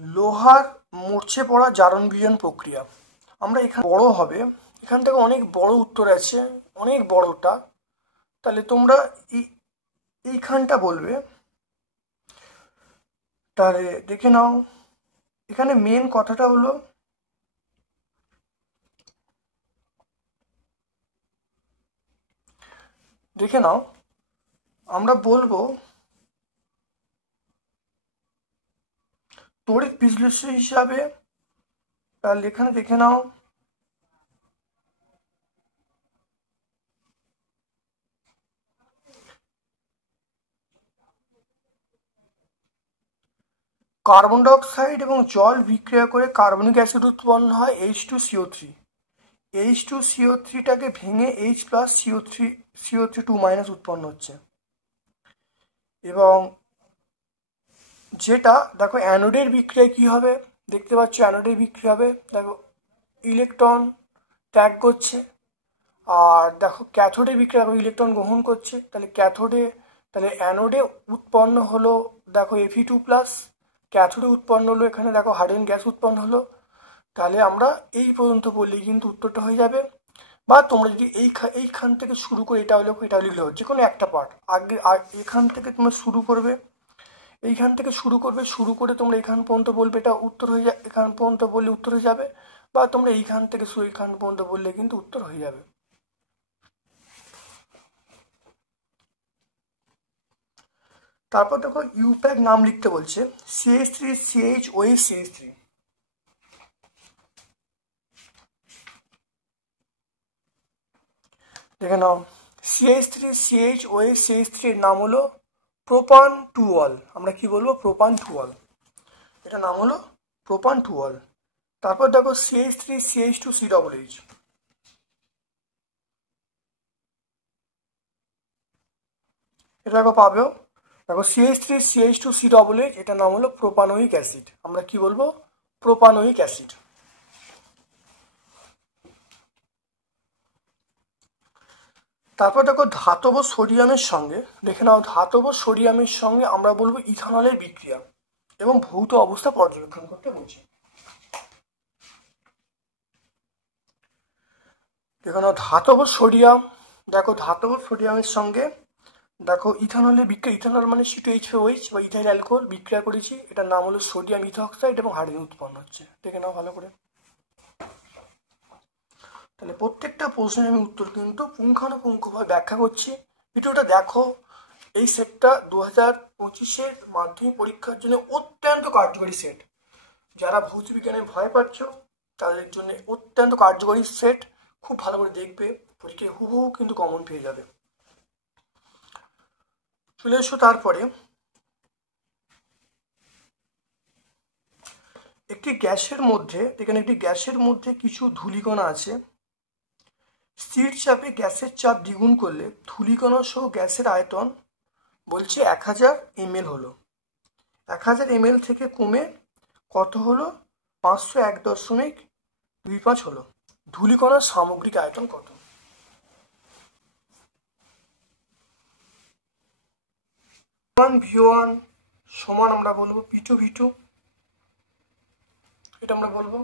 লোহার মরচে পড়া জারণ বিজারণ প্রক্রিয়া। আমরা এখানে বড় হবে, এখান থেকে অনেক বড় উত্তর আছে, অনেক বড়টা, তাহলে তোমরা এইখানটা বলবে। তাহলে দেখে নাও এখানে মেন কথাটা হলো দেখে নাও, আমরা বলবো তড়িৎ বিশ্লেষণ হিসাবে। তাহলে এখানে দেখে নাও কার্বন ডাইঅক্সাইড এবং জল বিক্রিয়া করে কার্বনিক অ্যাসিড উৎপন্ন হয় H2CO3। H2CO3টাকে ভেঙে H প্লাস CO3 উৎপন্ন হচ্ছে। এবং যেটা দেখো অ্যানোডের বিক্রিয়ায় কি হবে, দেখতে পাচ্ছ অ্যানোডের বিক্রিয়া হবে, দেখো ইলেকট্রন ত্যাগ করছে। আর দেখো ক্যাথোডের বিক্রিয়া ইলেকট্রন গ্রহণ করছে, তাহলে তাহলে অ্যানোডে উৎপন্ন হলো দেখো Fe2+, ক্যাথোডে উৎপন্ন হলো এখানে দেখো হাইড্রোজেন গ্যাস উৎপন্ন হলো। তাহলে আমরা এই পর্যন্ত বললেই কিন্তু উত্তরটা হয়ে যাবে। বা তোমরা যদি এইখান থেকে শুরু করে এটা লিখলে হচ্ছে কোনো একটা পার্ট আগে, এখান থেকে তোমরা শুরু করবে, এইখান থেকে শুরু করে তোমরা এখান পর্যন্ত বলবে, এটা উত্তর হয়ে যাবে। এখান পর্যন্ত বললে উত্তর হয়ে যাবে, বা তোমরা এইখান থেকে এখান পর্যন্ত বললে কিন্তু উত্তর হয়ে যাবে। তারপর দেখো ইউপ্যাক নাম লিখতে বলছে, CH3CHOH CH3। দেখে নাও CH3CHOH CH3 এর নাম হলো প্রোপান টুঅল। আমরা কি বলবো? প্রোপান টুঅল, এটা নাম হলো প্রোপান টুঅল। তারপর দেখো CH3CH2COOH, এটা দেখো পাবেও। দেখো CH3CH2COOH, এটা নাম হলো প্রোপানোয়িক অ্যাসিড। আমরা কি বলবো? Propanoic acid. তারপর দেখো ধাতব সোডিয়ামের সঙ্গে, দেখে নাও ধাতব সোডিয়ামের সঙ্গে আমরা বলবো ইথানলের বিক্রিয়া এবং ভৌত অবস্থা পর্যবেক্ষণ করতে বলছি। দেখো নাও ধাতব সোডিয়াম, দেখো ধাতব সোডিয়ামের সঙ্গে দেখো ইথানলের বিক্রিয়া, ইথানল মানে C2H4OH বা ইথাইল অ্যালকোহল বিক্রিয়া করেছি, এটার নাম হলো সোডিয়াম ইথাইঅক্সাইড এবং হাইড্রোজেন উৎপন্ন হচ্ছে। দেখে নাও ভালো করে। তাহলে প্রত্যেকটা প্রশ্নের আমি উত্তর কিন্তু পুঙ্খানুপুঙ্খভাবে ব্যাখ্যা করছি। ভিডিওটা দেখো। এই সেটটা 2025-এর মাধ্যমিক পরীক্ষার জন্য অত্যন্ত কার্যকরী সেট। যারা ভৌতবিজ্ঞানে ভয় পাচ্ছ তাদের জন্য অত্যন্ত কার্যকরী সেট, খুব ভালো করে দেখবে, পরীক্ষায় হুবহু কিন্তু কমন পেয়ে যাবে। চলে এসো তারপরে একটি গ্যাসের মধ্যে, এখানে একটি গ্যাসের মধ্যে কিছু ধূলিকণা আছে। স্থির চাপে গ্যাসের চাপ দ্বিগুণ করলে ধূলিকণা সহ গ্যাসের আয়তন বলছে 1000 ml হলো। 1000 ml থেকে কমে কত হলো? 501.25 হলো। ধূলিকণার সামগ্রিক আয়তন কত? V1 সমান আমরা বলবো P2V2, এটা আমরা বলবো।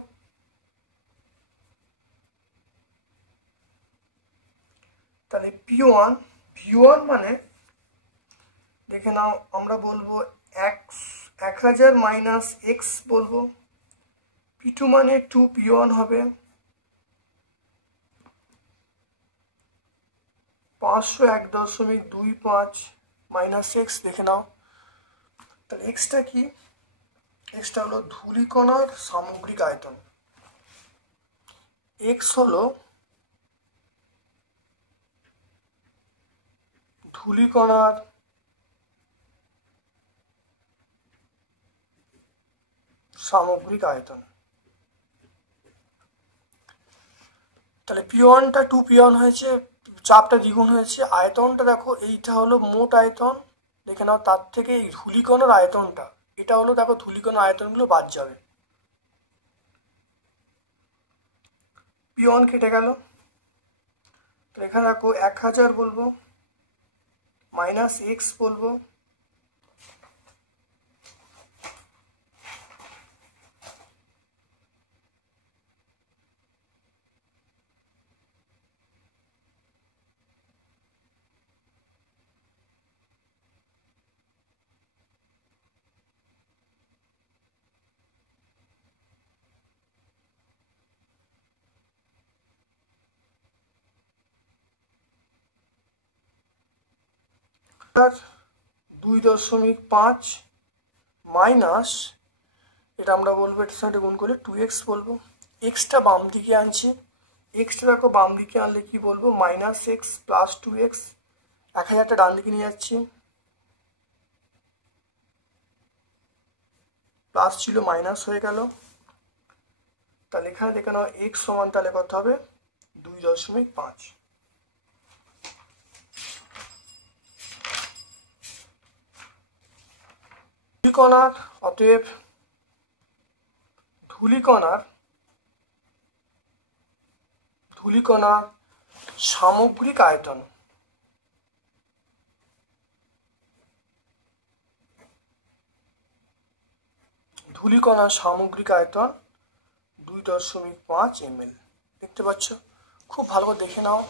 তাহলে V1 মানে দেখে নাও আমরা বলবো 1000 মাইনাস x বলবো। P2 মানে 2, P1 হবে 501.25 মাইনাস x। দেখে নাও তাহলে এক্সটা কি? এক্সটা হলো ধূলিকণার সামগ্রিক আয়তন। এক্স হলো ধূলিকণার সামগ্রিক আয়তন। তাহলে P1টা 2P1 হয়েছে, চাপটা দ্বিগুণ হয়েছে। আয়তনটা দেখো, এইটা হলো মোট আয়তন, দেখে নাও। তার থেকে এই ধূলিকণার আয়তনটা, এটা হলো দেখো ধূলিকণার আয়তনগুলো বাদ যাবে। P1 কেটে গেল। তো এখানে দেখো 1000 বলবো, মাইনাস x বলবো, আর 2.5 মাইনাস, এটা আমরা বলবো এটার সাথে গুণ করলে 2x বলবো। এক্সটা বাম দিকে আনছি, এক্সটা দেখো বাম দিকে আনলে কি বলবো, মাইনাস এক্স প্লাস 2x। 1000টা ডান দিকে নিয়ে যাচ্ছি, প্লাস ছিল মাইনাস হয়ে গেল। তাহলে এখানে দেখে নাও এক্স সমান তাহলে কত হবে, 2.5। ধূলিকণার, অতএব ধূলিকণার সামগ্রিক আয়তন, ধূলিকণার সামগ্রিক আয়তন 2.5 ml। দেখতে পাচ্ছ? খুব ভালো করে দেখে নাও,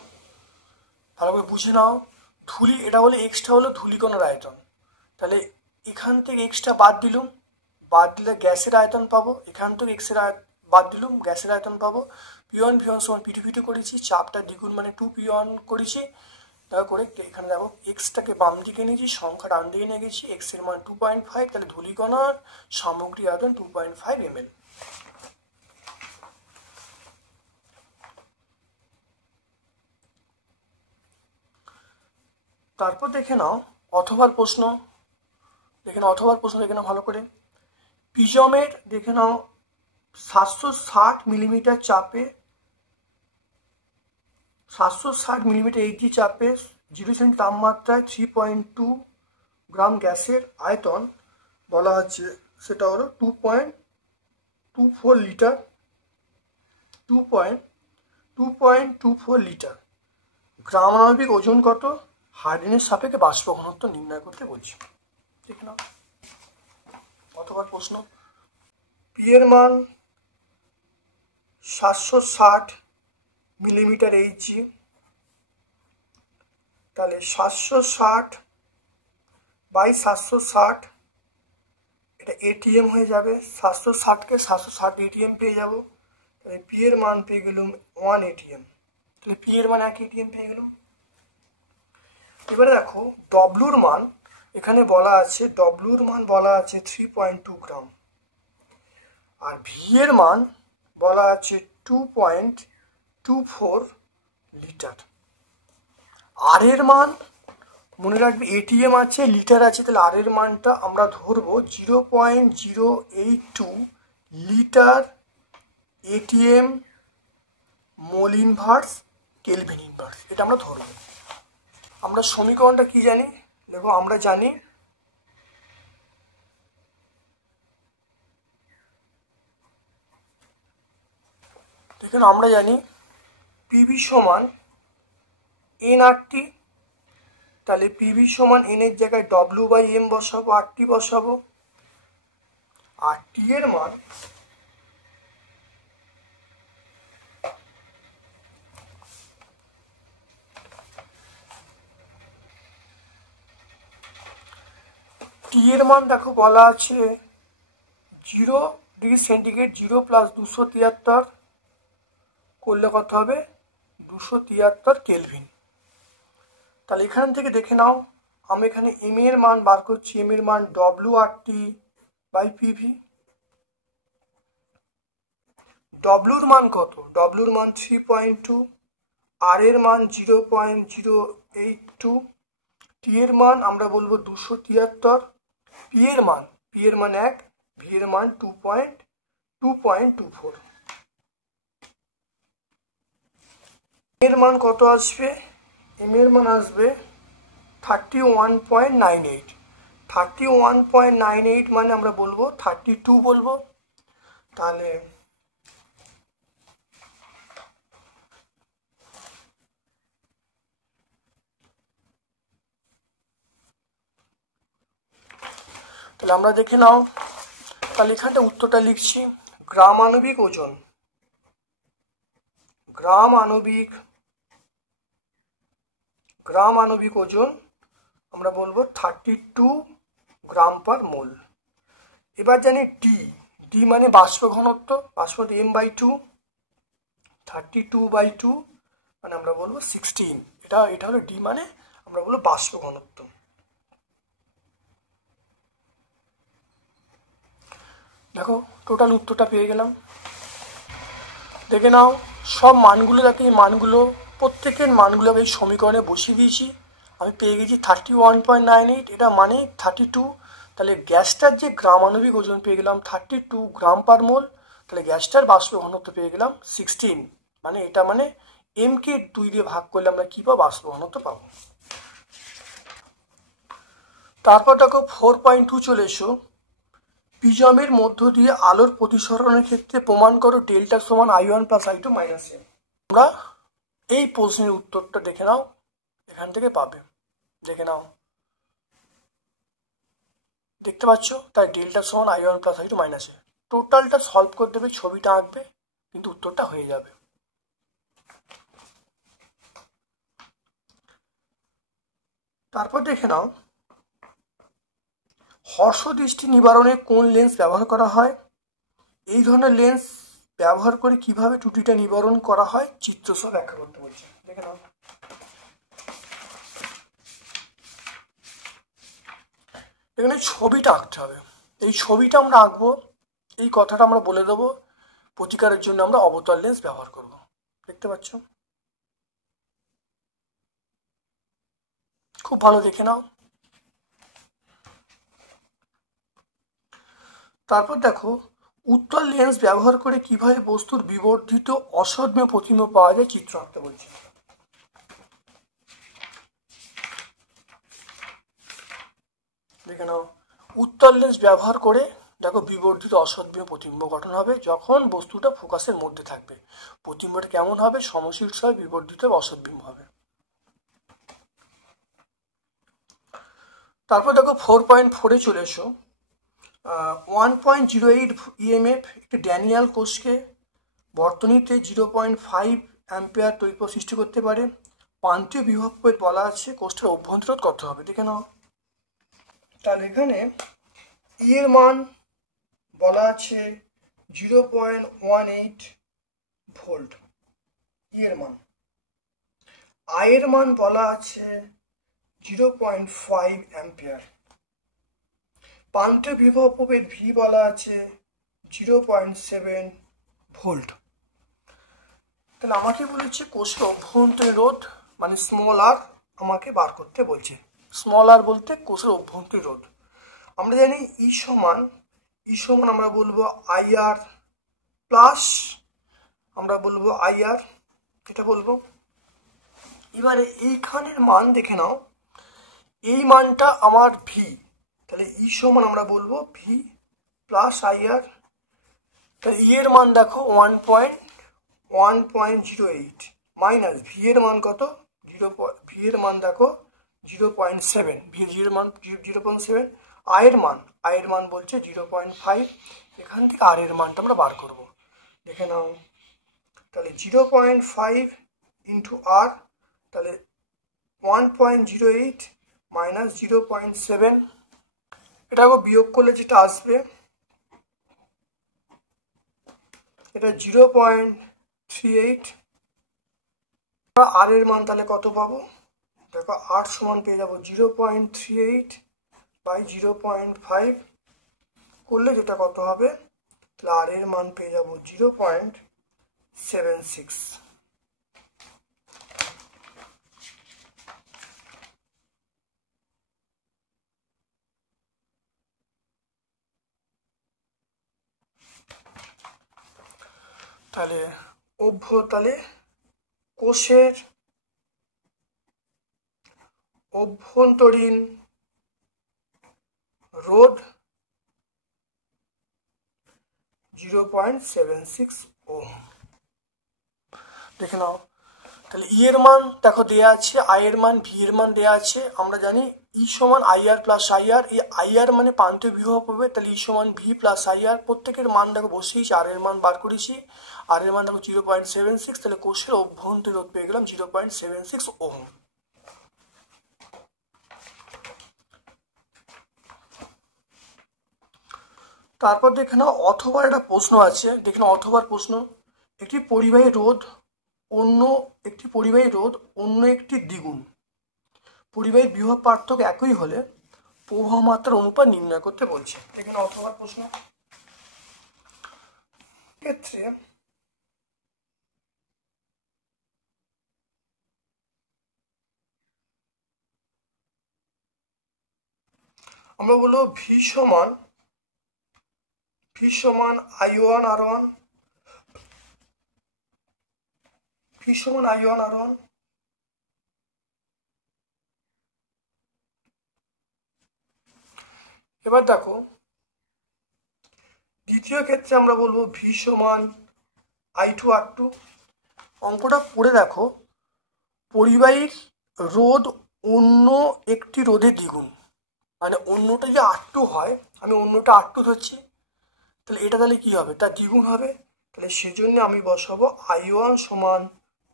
ভালো করে বুঝে নাও। এটা হলো এক্সটা হলো ধূলিকণার আয়তন। তাহলে এখান থেকে এক্সটা বাদ দিলুম, বাদ দিলে গ্যাসের আয়তন পাবো। এখান থেকে এক্সের বাদ দিলুম, গ্যাসের আয়তন পাবো। P1 সমান P2 করেছি, চাপটা দ্বিগুণ মানে 2P1 করেছি। দেখো করে এখানে দেখো এক্সটাকে বাম দিকে নিয়েছি, সংখ্যা ডান দিকে নিয়ে গেছি, এক্স এর মান 2.5। তাহলে ধূলিকণার সামগ্রিক আয়তন 2.5 ml। তারপর দেখে নাও অথবার প্রশ্ন, দেখে নাও ভালো করে। প্রিজমের দেখে নাও 760 মিলিমিটার চাপে, 760 মিলিমিটার এইচজি চাপে 0 সেন্টি তাপমাত্রায় 3.2 গ্রাম গ্যাসের আয়তন বলা হচ্ছে, সেটা হলো 2.24 লিটার। 2.24 লিটার। গ্রাম আণবিক ওজন কত, হাইড্রোজেনের সাপেক্ষে বাষ্প ঘনত্ব নির্ণয় করতে বলছি। ঠিক না? অথবা প্রশ্ন, পি এর মান 760 মিলিমিটার এইচজি। তাহলে 760 বাই 760, এটা এটিএম হয়ে যাবে। 760কে 760 এটিএম পেয়ে যাব। তাহলে পি এর মান পেয়ে গেলাম 1 এটিএম। তাহলে পি এর মান 1 এটিএম পেয়ে গেলাম। এবারে দেখো ডব্লুর মান, এখানে বলা আছে ডব্লুর মান বলা আছে 3.2 গ্রাম, আর ভি এর মান বলা আছে 2.24 লিটার। আর এর মান মনে রাখবে, এটিএম আছে, লিটার আছে, তাহলে আর এর মানটা আমরা ধরবো 0.082 litre ATM mole inverse kelvin inverse. এটা আমরা ধরবো। আমরা সমীকরণটা কি জানি, দেখো আমরা জানি দেখুন আমরা জানি পিভি সমান এন আর টি। তাহলে পিভি সমান এন এর জায়গায় ডব্লিউ বাই এম বসাবো, আর টি বসাবো। আর টি এর মান দেখো বলা আছে 0 ডিগ্রি সেন্টিগ্রেড, 0 প্লাস 273 করলে কত হবে, 273 কেলভিন। তাহলে এখান থেকে দেখে নাও, আমি এখানে এম এর মান বার করছি, এম এর মান W R T by PV. ডব্লিউর মান কত, ডব্লিউর মান 3.2, আর এর মান 0.082, টি এর মান আমরা বলবো 273, পি এর মান 1, ভি এর মান 2.24। এর মান কত আসবে? এম এর মান আসবে 31.98। 31.98 মানে আমরা বলবো 32 বলবো। তাহলে আমরা দেখে নাও। তাহলে এখানটা উত্তরটা লিখছি। গ্রাম আণবিক ওজন, গ্রাম আণবিক ওজন আমরা বলবো 32 গ্রাম পার মোল। এবার জানি ডি মানে বাষ্প ঘনত্ব, m/2, 32/2 মানে আমরা বলবো 16। এটা হলো ডি মানে আমরা বলবো বাষ্প ঘনত্ব। দেখো টোটাল উত্তরটা পেয়ে গেলাম। দেখে নাও সব মানগুলো, দেখো এই মানগুলো প্রত্যেকের মানগুলো এই সমীকরণে বসিয়ে দিয়েছি। আমি পেয়ে গেছি 31.98, এটা মানে 32। তাহলে গ্যাসটার যে গ্রাম আণবিক ওজন পেয়ে গেলাম 32 গ্রাম পার মোল। তাহলে গ্যাসটার বাষ্প ঘনত্ব পেয়ে গেলাম 16। মানে এটা মানে এম কে 2 দিয়ে ভাগ করলে আমরা কী পাবো? বাষ্প ঘনত্ব পাবো। তারপর দেখো 4.2 চলে এসো। প্রিজমের মধ্য দিয়ে আলোর প্রতিসরণের ক্ষেত্রে প্রমাণ করো ডেল্টা সমান I1 + I2 - m। আমরা এই প্রশ্নের উত্তরটা দেখে নাও, এখান থেকে পাবে। দেখে নাও, দেখতে পাচ্ছ? তাই ডেল্টা সমান I1 + I2 - m। টোটালটা সলভ করে দেবে, ছবিটা আঁকবে, কিন্তু উত্তরটা হয়ে যাবে। তারপর দেখে নাও, হর্ষদৃষ্টি নিবারণে কোন লেন্স ব্যবহার করা হয়? এই ধরনের লেন্স ব্যবহার করে কিভাবে ত্রুটিটা নিবারণ করা হয় চিত্রসহ ব্যাখ্যা করতে বলছে। দেখে নাও, এখানে ছবিটা আঁকতে হবে। এই ছবিটা আমরা আঁকবো, এই কথাটা আমরা বলে দেবো। প্রতিকারের জন্য আমরা অবতল লেন্স ব্যবহার করব। দেখতে পাচ্ছ? খুব ভালো দেখে নাও। তারপর দেখো, উত্তল লেন্স ব্যবহার করে কিভাবে বস্তুর বিবর্ধিত অসম্য প্রতিবিম্ব পাওয়া যায় চিত্র আঁকতে বলছে। দেখে নাও, উত্তল লেন্স ব্যবহার করে দেখো বিবর্ধিত অসম্য প্রতিবিম্ব গঠন হবে যখন বস্তুটা ফোকাসের মধ্যে থাকবে। প্রতিবিম্বটা কেমন হবে? সমশীর্ষ হয়, বিবর্ধিত অসম্য হবে। তারপর দেখো 4.4-এ চলে এসো। 1.08 EMF একটি ড্যানিয়াল কোষকে বর্তনীতে 0.5 অ্যাম্পিয়ার তড়িৎ সৃষ্টি করতে পারে। প্রান্তীয় বিভবের বলা আছে কোষটার অভ্যন্তর রোধ কত হবে? দেখে নাও। তাহলে এখানে ই এর মান বলা আছে 0.18 ভোল্ট, ই এর মান। আই এর মান বলা আছে 0.5 অ্যাম্পিয়ার। প্রান্তীয় বিভবের ভি বলা আছে 0.7 ভোল্ট। তাহলে আমাকে বলেছে কোষের অভ্যন্তরীণ রোধ মানে স্মল আর আমাকে বার করতে বলছে। স্মল আর বলতে কোষের অভ্যন্তরীণ রোধ। আমরা জানি ই সমান আমরা বলবো IR প্লাস আমরা বলবো IR, এটা বলবো। এবারে এইখানের মান দেখে নাও, এই মানটা আমার ভি, তাহলে ই সমান আমরা বলবো ভি প্লাস IR। তাহলে ই এর মান দেখো 1.08 মাইনাস ভি এর মান কত? ভি এর মান দেখো 0.7, ভি এর মান 0.7। আয়ের মান বলছে 0.5। এখান থেকে আর এর মানটা আমরা বার করব। দেখে নাও, তাহলে 0.5 ইন্টু আর, তাহলে 1.08 মাইনাস 0.7, এটাকে বিয়োগ করলে যেটা আসবে এটা 0.38। আর এর মান তাহলে কত পাবো? দেখো আর সমান পেয়ে যাবো 0.38 বাই 0.5 করলে যেটা কত হবে, তাহলে আর এর মান পেয়ে যাবো 0.76। তাহলে তাহলে কোষের অভ্যন্তরীণ রোধ 0.76 ওহম। দেখে নাও, তাহলে ই এর মান দেখো দেয়া আছে, আই এর মান, ভি এর মান দেয়া আছে। আমরা জানি ই সমান আই আর প্লাস আই আর, এই আই আর মানে প্রান্তীয় বিভব হবে, তাহলে ই সমান ভি প্লাস আই আর। প্রত্যেকের মান দেখো বসিয়েছি, আর এর মান বার করেছি, আর এর মান দেখো 0.76, তাহলে কোষের অভ্যন্তরীণ রোধ পেয়ে গেলাম 0.76 ওহম। তারপর দেখে নাও অথবা একটা প্রশ্ন আছে, দেখে নাও অথবার প্রশ্ন, একটি পরিবাহী রোধ অন্য একটি দ্বিগুণ, পরিবাহীর বিভব পার্থক্য একই হলে প্রবাহ মাত্রার অনুপাত নির্ণয় করতে বলছে। এখানে অথবা প্রশ্ন ক্ষেত্রে আমরা বলবো ভি সমান I1 R1, ভি সমান I1 R1। এবার দেখো দ্বিতীয় ক্ষেত্রে আমরা বলবো ভি সমান I2 R2। অঙ্কটা পড়ে দেখো, পরিবাহীর রোধ অন্য একটি রোধের দ্বিগুণ, মানে অন্যটা যে R2 হয়, আমি অন্যটা R2 ধরছি, তাহলে এটা তাহলে কি হবে, তার দ্বিগুণ হবে। তাহলে সেজন্য আমি বসাবো I1 সমান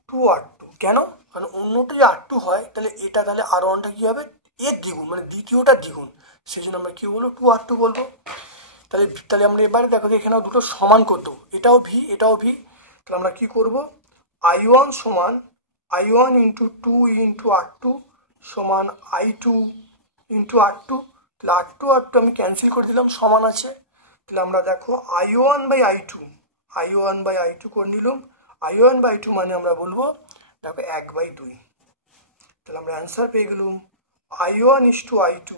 2R2। কেন? কারণ অন্যটা যে R2 হয়, তাহলে এটা তাহলে R1টা কি হবে, এর দ্বিগুণ, মানে দ্বিতীয়টার দ্বিগুণ, সেই জন্য আমরা কি বলবো 2R2 বলবো। তাহলে আমরা এবারে দেখো এখানেও দুটো সমান কত, এটাও ভি এটাও ভি, তাহলে আমরা কি করব, I1 সমান I1 ইন্টু 2 ইন্টু R2 সমান I2 ইন্টু R2। তাহলে R2 আমি ক্যান্সেল করে দিলাম, সমান আছে। তাহলে আমরা দেখো I1 বাই I2 করে নিলাম। I1 বাই I2 মানে আমরা বলবো দেখো 1/2। তাহলে আমরা অ্যান্সার পেয়ে গেলাম I1 ইস্টু I2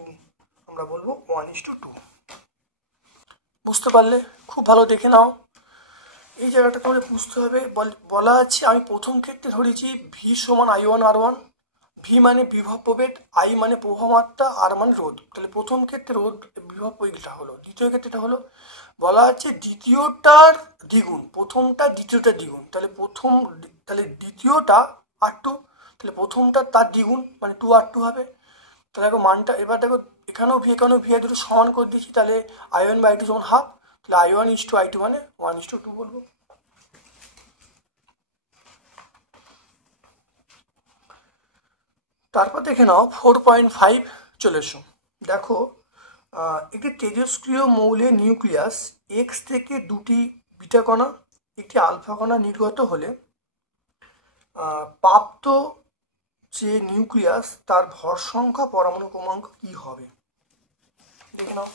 আমরা বলবো 1:2। বুঝতে পারলে? খুব ভালো দেখে নাও, এই জায়গাটা তোমাদের বুঝতে হবে। বলা আছে আমি প্রথম ক্ষেত্রে ধরেছি ভি সমান I1 R1, ভি মানে বিভব প্রভেদ, আই মানে প্রবাহ মাত্রা, আর মানে রোধ। তাহলে প্রথম ক্ষেত্রে রোধ বিভব প্রভেদটা হলো, দ্বিতীয় ক্ষেত্রেটা হলো বলা আছে দ্বিতীয়টার দ্বিগুণ, প্রথমটা দ্বিতীয়টার দ্বিগুণ, তাহলে দ্বিতীয়টা R2, তাহলে প্রথমটা তার দ্বিগুণ মানে 2R2 হবে। তাহলে দেখো মানটা এবার দেখো এখানেও ভি দুটো সমান করে দিয়েছি, তাহলে I1 বাই I2 সমান হাফ, তাহলে I1 ইস্টু I2 মানে 1:2 বলবো। তারপর দেখে নাও 4.5 চলে এসো। দেখো একটি তেজস্ক্রিয় মৌলের নিউক্লিয়াস এক্স থেকে দুটি বিটা কণা একটি আলফা কণা নির্গত হলে প্রাপ্ত যে নিউক্লিয়াস তার ভর সংখ্যা পরমাণু ক্রমাঙ্ক কি হবে, দেখে নাও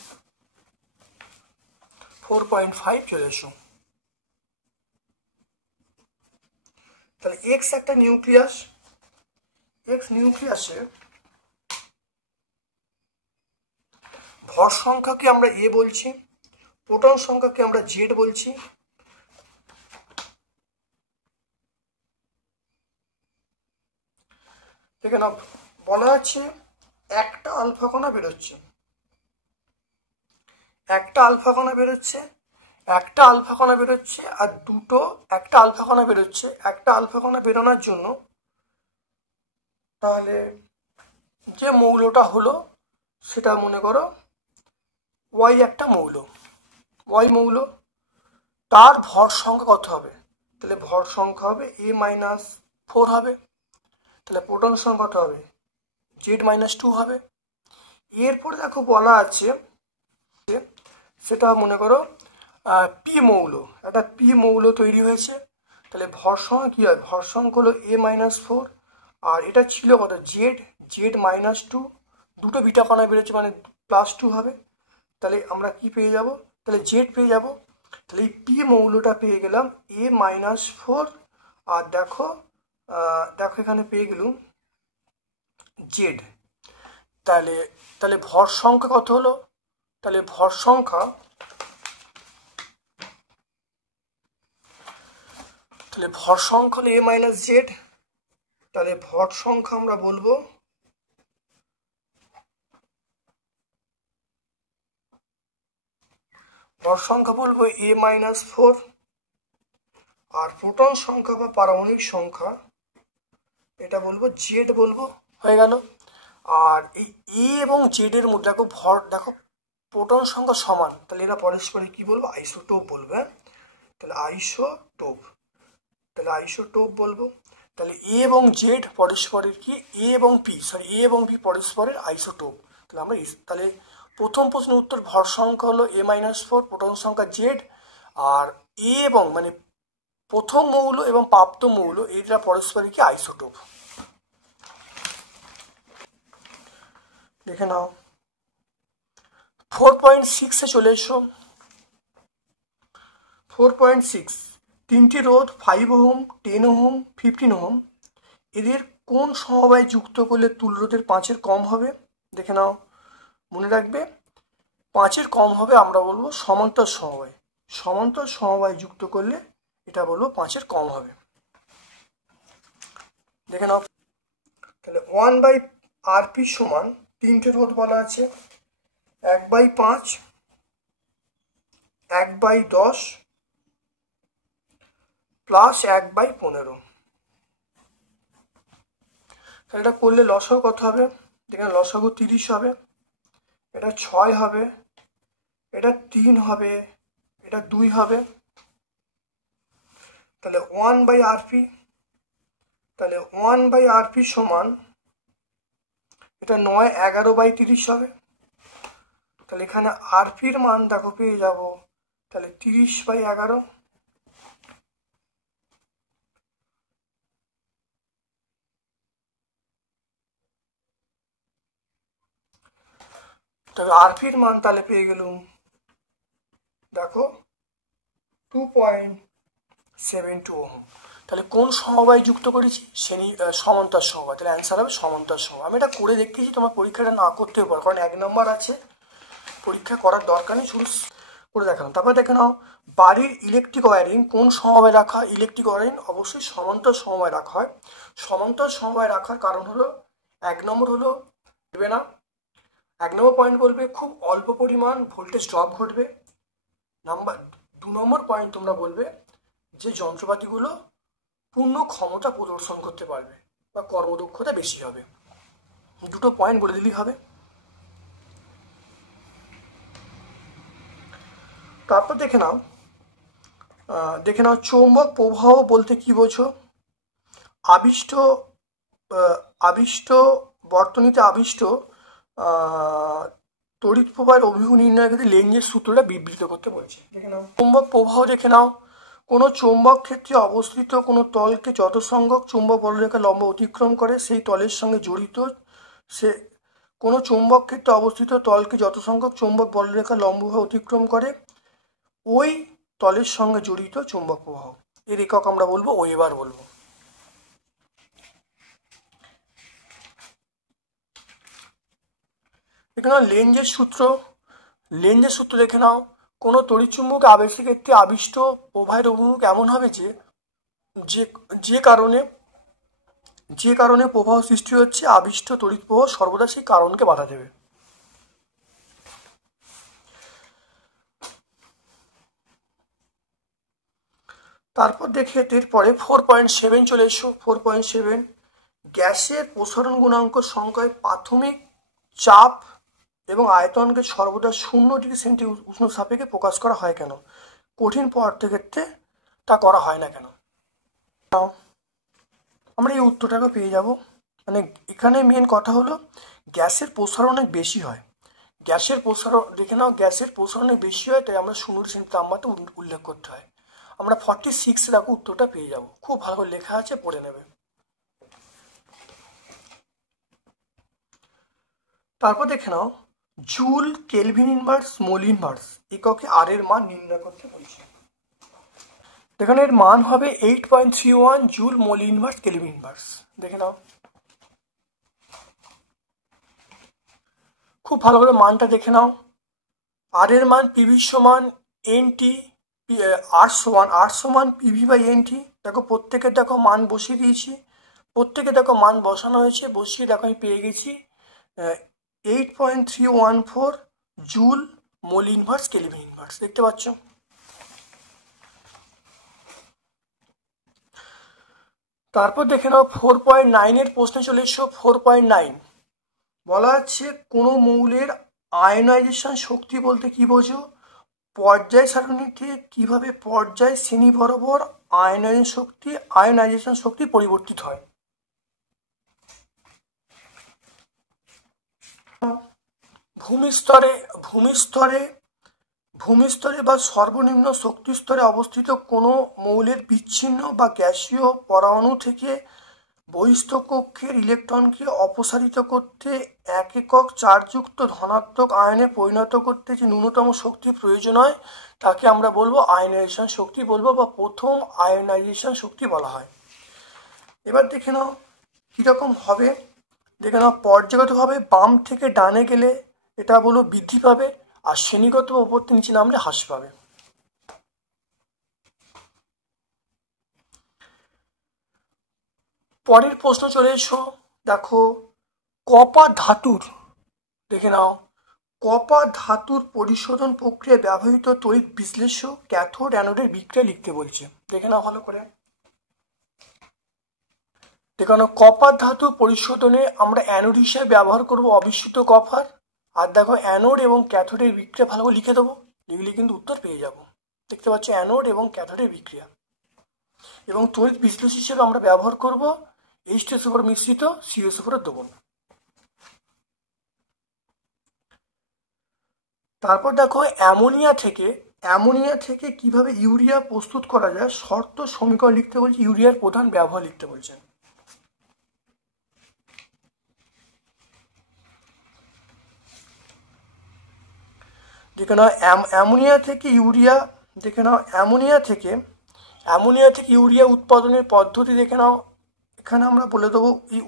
4.5 চলে এসো। তাহলে এক্স একটা নিউক্লিয়াস, এক্স নিউক্লিয়াসে ভর সংখ্যাকে আমরা এ বলছি, প্রোটন সংখ্যাকে আমরা জেড বলছি। দেখে নাও বলা আছে একটা আলফা কণা বেরোচ্ছে, একটা আলফা কণা বেরোচ্ছে আর একটা আলফা কণা বেরোচ্ছে। একটা আলফা কণা বেরোনোর জন্য তাহলে যে মৌলটা হলো সেটা মনে করো ওয়াই একটা ওয়াই মৌল, তার ভর সংখ্যা কত হবে, তাহলে ভর সংখ্যা হবে A-4 হবে। তাহলে প্রোটন সংখ্যা কত হবে, Z-2 হবে। এরপর দেখো বলা আছে সেটা মনে করো পি মৌল, একটা পি মৌল তৈরি হয়েছে, তাহলে ভর সংখ্যা কী হয়, ভর সংখ্যা হলো A-4, আর এটা ছিল কত Z-2, দুটো বিটা কণা বেরোচ্ছে মানে +2 হবে। তাহলে আমরা কি পেয়ে যাব, তাহলে জেড পেয়ে যাব। তাহলে এই পি মৌলটা পেয়ে গেলাম A-4, আর দেখো এখানে পেয়ে গেলাম জেড। তাহলে ভর সংখ্যা কত হলো, তাহলে ভর সংখ্যা তাহলে ভর সংখ্যা হলো এ মাইনাস জেড, তাহলে ভর সংখ্যা আমরা বলবো এ মাইনাস 4, আর প্রোটন সংখ্যা বা পারমাণবিক সংখ্যা এটা বলবো জেড বলবো, হয়ে গেল। আর এই এ এবং জেড এর মধ্যে দেখো ভর, দেখো প্রোটন সংখ্যা সমান, তাহলে এরা পরস্পরে কি বলবো, আইসোটোপ বলবো। হ্যাঁ, তাহলে আইসোটোপ বলবো। তাহলে এ এবং জেড পরস্পরের কি, এ এবং পি পরস্পরের আইসোটোপ। তাহলে আমরা তাহলে প্রথম প্রশ্নের উত্তর ভর সংখ্যা হলো এ মাইনাস 4, প্রোটন সংখ্যা জেড, আর এ এবং মানে প্রথম মৌল এবং প্রাপ্ত মৌল এরা পরস্পরের কি আইসোটোপ। দেখে নাও 4.6 চলে এসো। 4.6, তিনটি রোধ 5 ওহম, 10 ওহম, 15 ওহম, এদের কোন সমবায় যুক্ত করলে তুল্য রোধের 5-এর কম হবে? দেখে নাও, মনে রাখবে 5-এর কম হবে আমরা বলবো সমান্তর সমবায় যুক্ত করলে এটা বলবো 5-এর কম হবে। দেখে নাও, তাহলে 1/RP সমান তিনটে রোধ বলা আছে, 1/5, 1/10 প্লাস 1/15। তাহলে এটা করলে লসাগু কত হবে? দেখেন লসাগু 30 হবে, এটা 6 হবে, এটা 3 হবে, এটা 2 হবে। তাহলে 1/RP, তাহলে 1/RP সমান এটা 9, 11/30 হবে। তাহলে এখানে আরপির মান দেখো পেয়ে যাব, তাহলে 30/11। তবে আরপির মান তাহলে পেয়ে গেলুম দেখো 2.72 ওহম। তাহলে কোন সমবায় যুক্ত করেছি? সমান্তর সমবায়। তাহলে অ্যান্সার হবে সমান্তর সমবায়। আমি এটা করে দেখতেছি, তোমার পরীক্ষাটা না করতেও পারো, কারণ 1 নম্বর আছে, পরীক্ষা করার দরকার নেই, শুরু করে দেখালাম। তারপরে দেখে নাও বাড়ির ইলেকট্রিক ওয়্যারিং কোন সমবায় রাখা? ইলেকট্রিক ওয়্যারিং অবশ্যই সমান্তর সমবায় রাখা হয়। সমান্তর সমবায় রাখার কারণ হলো 1 নম্বর হলো ঘটবে না, 1 নম্বর পয়েন্ট বলবে খুব অল্প পরিমাণ ভোল্টেজ ড্রপ ঘটবে। 2 নম্বর পয়েন্ট তোমরা বলবে যে যন্ত্রপাতিগুলো পূর্ণ ক্ষমতা প্রদর্শন করতে পারবে বা কর্মদক্ষতা বেশি হবে। দুটো পয়েন্ট বলে দিলেই হবে। তারপর দেখে নাও চৌম্বক প্রবাহ বলতে কি বোঝো? আবিষ্ট বর্তনীতে আবিষ্ট তড়িৎ প্রবাহের অভিমুখ নির্ণয়ের ক্ষেত্রে লেঞ্জের সূত্রটা বিবৃত করতে বলছে। দেখে নাও চৌম্বক প্রবাহ, দেখে নাও কোনো চৌম্বক ক্ষেত্রে অবস্থিত কোনো তলকে যত সংখ্যক চৌম্বক বলরেখা লম্ব অতিক্রম করে সেই তলের সঙ্গে জড়িত কোনো চৌম্বক ক্ষেত্রে অবস্থিত তলকে যত সংখ্যক চৌম্বক বলরেখা লম্বভাবে অতিক্রম করে ওই তলের সঙ্গে জড়িত চৌম্বক প্রবাহ। এর একক আমরা বলবো ওয়েবার বলবো। দেখে নাও লেঞ্জের সূত্র দেখে নাও কোনো তড়িৎচুম্বক আবেশের ক্ষেত্রে আবিষ্ট প্রবাহের অভিমুখ এমন হবে যে কারণে প্রবাহ সৃষ্টি হচ্ছে, আবিষ্ট তড়িৎ প্রবাহ সর্বদা সেই কারণকে বাধা দেবে। তারপর দেখে এরপরে 4.7 চলে এসো। 4.7 গ্যাসের প্রসারণ গুণাঙ্ক সংখ্যায় প্রাথমিক চাপ এবং আয়তনকে সর্বদা 0 ডিগ্রি সেন্টিগ্রেড উষ্ণ সাপেক্ষে প্রকাশ করা হয় কেন? কঠিন পদার্থের ক্ষেত্রে তা করা হয় না কেন? আমরা এই উত্তরটাকে পেয়ে যাব। মানে এখানে মেন কথা হলো গ্যাসের প্রসারণ অনেক বেশি হয়। গ্যাসের প্রসারণ দেখে নাও, গ্যাসের প্রসারণ অনেক বেশি হয়, তাই আমরা 0 ডিগ্রি তাপমাত্রা উল্লেখ করতে হয়। আমরা 46 দেখো উত্তরটা পেয়ে যাব। খুব ভালো করে লেখা আছে, পড়ে নেবে। তারপর দেখে নাও joule, kelvin inverse, mole inverse এককে আর এর মান নির্ণয় করতে বলছে। এখানে এর মান হবে 8.31 joule, mole inverse, kelvin inverse. দেখে নাও খুব ভালো করে মানটা দেখে নাও। আর এর মান পিভি সমান NT, P R সমান পিভি বাই এনটি। দেখো প্রত্যেকের দেখো মান বসিয়ে দিয়েছি, প্রত্যেকে দেখো মান বসানো হয়েছে, বসিয়ে দেখো আমি পেয়ে গেছি 8.314 joule mole inverse kelvin inverse. দেখতে পাচ্ছ? তারপর দেখে নাও 4.9 প্রশ্নে চলে এসো। 4.9 বলা আছে কোনো মৌলের আয়নাইজেশন শক্তি বলতে কি বোঝো? পর্যায় সারণীতে কিভাবে পর্যায় শ্রেণী বরাবর আয়নাইজেশন শক্তি পরিবর্তিত হয়। ভূমিস্তরে বা সর্বনিম্ন শক্তি স্তরে অবস্থিত কোনো মৌলের বিচ্ছিন্ন বা গ্যাসীয় পরমাণু থেকে বহিস্থ কক্ষের ইলেকট্রনকে অপসারিত করতে এক একক চার্জযুক্ত ধনাত্মক আয়নে পরিণত করতে যে ন্যূনতম শক্তির প্রয়োজন হয় তাকে আমরা বলবো আয়নাইজেশন শক্তি বলবো, বা প্রথম আয়নাইজেশন শক্তি বলা হয়। এবার দেখে নাও কীরকম হবে। দেখে নাও পর্যায়গতভাবে বাম থেকে ডানে গেলে এটা বলবো বৃদ্ধি পাবে, আর শ্রেণীগত ওপর থেকে নিচে নামলে হ্রাস পাবে। পরের প্রশ্ন চলে এসো। দেখো কপার ধাতুর, দেখে নাও কপার ধাতুর পরিশোধন প্রক্রিয়ায় ব্যবহৃত তড়িৎ বিশ্লেষ্য ক্যাথোড অ্যানোডের বিক্রিয়া লিখতে বলছে। দেখে নাও ভালো করে। দেখে নাও কপার ধাতু পরিশোধনে আমরা অ্যানোড হিসেবে ব্যবহার করব অবিশুদ্ধ কপার। আর দেখো অ্যানোড এবং ক্যাথোডের বিক্রিয়া ভালো করে লিখে দেবো, লিখলে কিন্তু উত্তর পেয়ে যাব। দেখতে পাচ্ছ অ্যানোড এবং ক্যাথোডের বিক্রিয়া। এবং তড়িৎ বিশ্লেষক হিসেবে আমরা ব্যবহার করব H2S উপর মিশ্রিত COS উপর দ্রবণ। তারপর দেখো অ্যামোনিয়া থেকে কিভাবে ইউরিয়া প্রস্তুত করা যায় শর্ত সমীকরণ লিখতে বলছে, ইউরিয়ার প্রধান ব্যবহার লিখতে বলছেন। দেখে নাও অ্যামোনিয়া থেকে ইউরিয়া উৎপাদনের পদ্ধতি দেখে নাও। এখানে আমরা বলে দেবো এই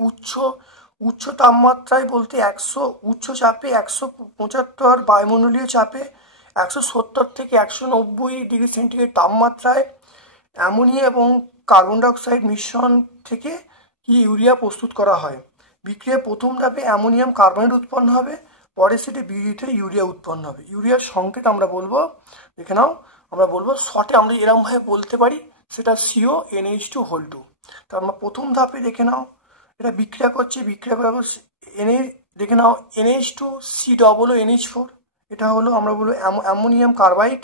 উচ্চ তাপমাত্রায় বলতে উচ্চ চাপে 175 বায়ুমণ্ডলীয় চাপে 170 থেকে 190 ডিগ্রি সেন্টিগ্রেড তাপমাত্রায় অ্যামোনিয়া এবং কার্বন ডাইঅক্সাইড মিশ্রণ থেকে কি ইউরিয়া প্রস্তুত করা হয়। বিক্রিয়ার প্রথম ধাপে অ্যামোনিয়াম কার্বনেট উৎপন্ন হবে, পরে সেটি বিয়োজিত ইউরিয়া উৎপন্ন হবে। ইউরিয়ার সংকেত আমরা বলবো, দেখে নাও আমরা বলবো শর্টে আমরা এরমভাবে বলতে পারি, সেটা CONH2 তার আমরা প্রথম ধাপে দেখে নাও এটা বিক্রিয়া করার দেখে নাও NH2COONH4, এটা হলো আমরা বলবো অ্যামোনিয়াম কার্বাইড,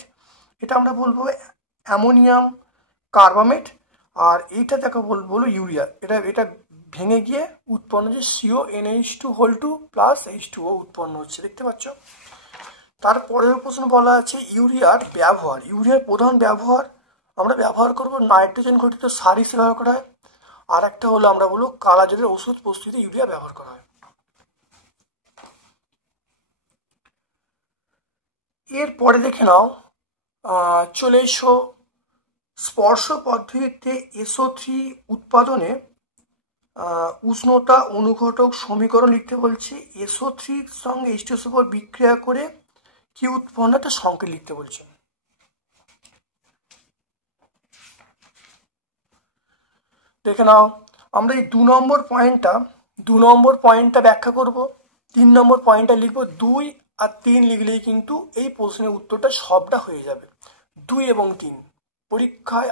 এটা আমরা বলবো অ্যামোনিয়াম কার্বামেট, আর এইটা দেখো বলবো ইউরিয়া। এটা ভেঙে গিয়ে উৎপন্ন হচ্ছে CONH2 প্লাস H2O উৎপন্ন হচ্ছে। দেখতে পাচ্ছ? তারপরের প্রশ্ন বলা আছে ইউরিয়ার প্রধান ব্যবহার আমরা ব্যবহার করব নাইট্রোজেন ঘটিত সার হিসেবে ব্যবহার করা হয়, আর একটা হলো আমরা বলবো কালাজ্বরের ওষুধ প্রস্তুতিতে ইউরিয়া ব্যবহার করা হয়। এরপরে দেখে নাও চলে এসো স্পর্শ পদ্ধতিতে SO3 উৎপাদনে উষ্ণতা অনুঘটক সমীকরণ লিখতে বলছি। SO3 সঙ্গে H2S উপর বিক্রিয়া করে কি উৎপন্ন একটা সংকেত লিখতে বলছে। দেখে নাও আমরা এই 2 নম্বর পয়েন্টটা ব্যাখ্যা করব। 3 নম্বর পয়েন্টটা লিখবো। 2 আর 3 লিখলেই কিন্তু এই প্রশ্নের উত্তরটা সবটা হয়ে যাবে। 2 এবং 3 পরীক্ষায়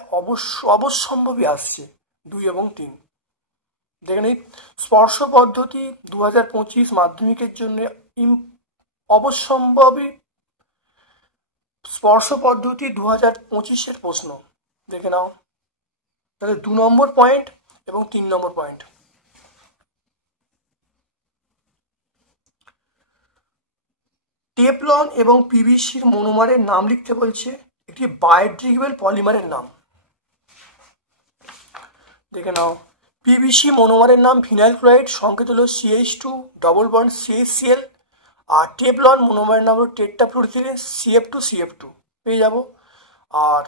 অবশ্যম্ভাবী আসছে 2 এবং 3। দেখেন এই স্পর্শ পদ্ধতি 2025 মাধ্যমিকের জন্য অবশ্যম্ভাবী স্পর্শ পদ্ধতি 2025-এর প্রশ্ন। দেখে নাও তাহলে 2 নম্বর পয়েন্ট এবং 3 নম্বর পয়েন্ট। টেফলন এবং পিভিসির মনোমারের নাম লিখতে বলছে, একটি বায়োডিগ্রেডেবল পলিমারের নাম। দেখে নাও পিভিসি মনোমারের নাম ভিনাইল ক্লোরাইড, সংকেত হলো CH2 ডবল বন্ড CHCl, আর টেফলন মনোমারের নাম হলো টেট্রাফ্লুরোথিলিন CF2 পেয়ে যাব। আর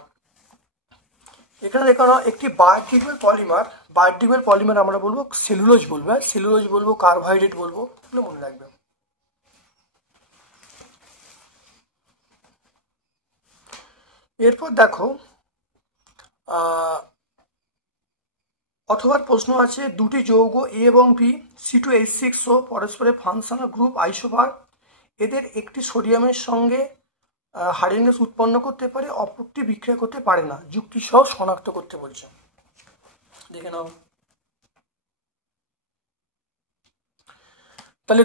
এখানে দেখো একটি বায়োডিগ্রেডেবল পলিমার আমরা বলবো সেলুলোজ বলবো, কার্বোহাইড্রেট বলবো, এগুলো মনে রাখবে। এরপর দেখো অথবা প্রশ্ন আছে, দুটি যৌগ এ এবং বি C2H6 ও পরস্পরের ফাংশনাল গ্রুপ আইসোবার, এদের একটি সোডিয়ামের সঙ্গে হাইড্রোজেন উৎপন্ন করতে পারে, অপরটি বিক্রিয়া করতে পারে না, যুক্তি সহ শনাক্ত করতে বলছে। দেখে নাও। তাহলে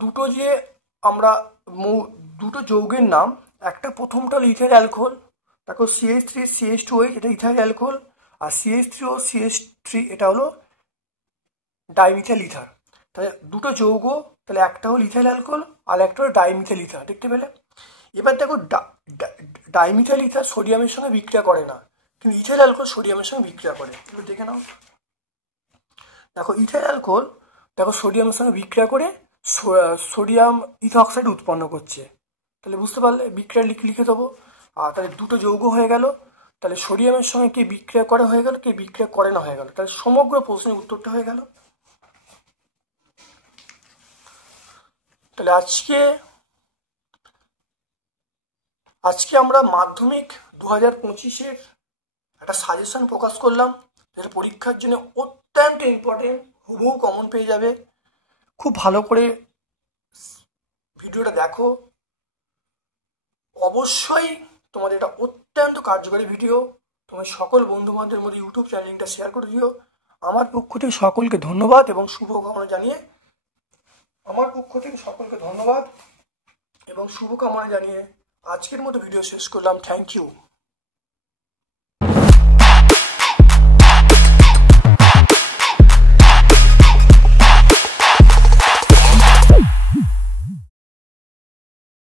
দুটো যে আমরা দুটো যৌগের নাম, একটা প্রথমটা হলো ইথাইল অ্যালকোহল, দেখো CH3CH2OH এটা ইথাইল অ্যালকোহল, আর CH3OCH3 এটা হলো ডাইমিথাইল ইথার। তাহলে দুটো যৌগ, তাহলে একটা হলো ইথাইল অ্যালকোহল আর একটা হলো ডাইমিথাইল ইথার, দেখতে পেলে। এবার দেখো ডাইমিথাইল ইথার সোডিয়ামের সঙ্গে বিক্রিয়া করে না, কিন্তু ইথাইল অ্যালকোহল সোডিয়ামের সঙ্গে বিক্রিয়া করে, এগুলো দেখে নাও। দেখো ইথাইল অ্যালকোহল দেখো সোডিয়ামের সঙ্গে বিক্রিয়া করে সোডিয়াম ইথঅক্সাইড উৎপন্ন করছে, তাহলে বুঝতে পারলে, বিক্রিয়া লিখে দেবো। আর তাহলে দুটো যৌগ হয়ে গেল, তাহলে সোডিয়ামের সঙ্গে কে বিক্রিয়া করে হয়ে গেল, কে বিক্রিয়া করে না হয়ে গেল, তাহলে সমগ্র প্রশ্নের উত্তরটা হয়ে গেল। তাহলে আজকে আমরা মাধ্যমিক 2025-এর একটা সাজেশন প্রকাশ করলাম, যেটা পরীক্ষার জন্য অত্যন্ত ইম্পর্টেন্ট, হুবহু কমন পেয়ে যাবে। খুব ভালো করে ভিডিওটা দেখো, অবশ্যই তোমাদের এটা অত্যন্ত কার্যকারী ভিডিও। তোমার সকল বন্ধু বান্ধবের মধ্যে ইউটিউব চ্যানেলটা শেয়ার করে দিও। আমার পক্ষ থেকে সকলকে ধন্যবাদ এবং শুভকামনা জানিয়ে আজকের মতো ভিডিও শেষ করলাম। Thank you.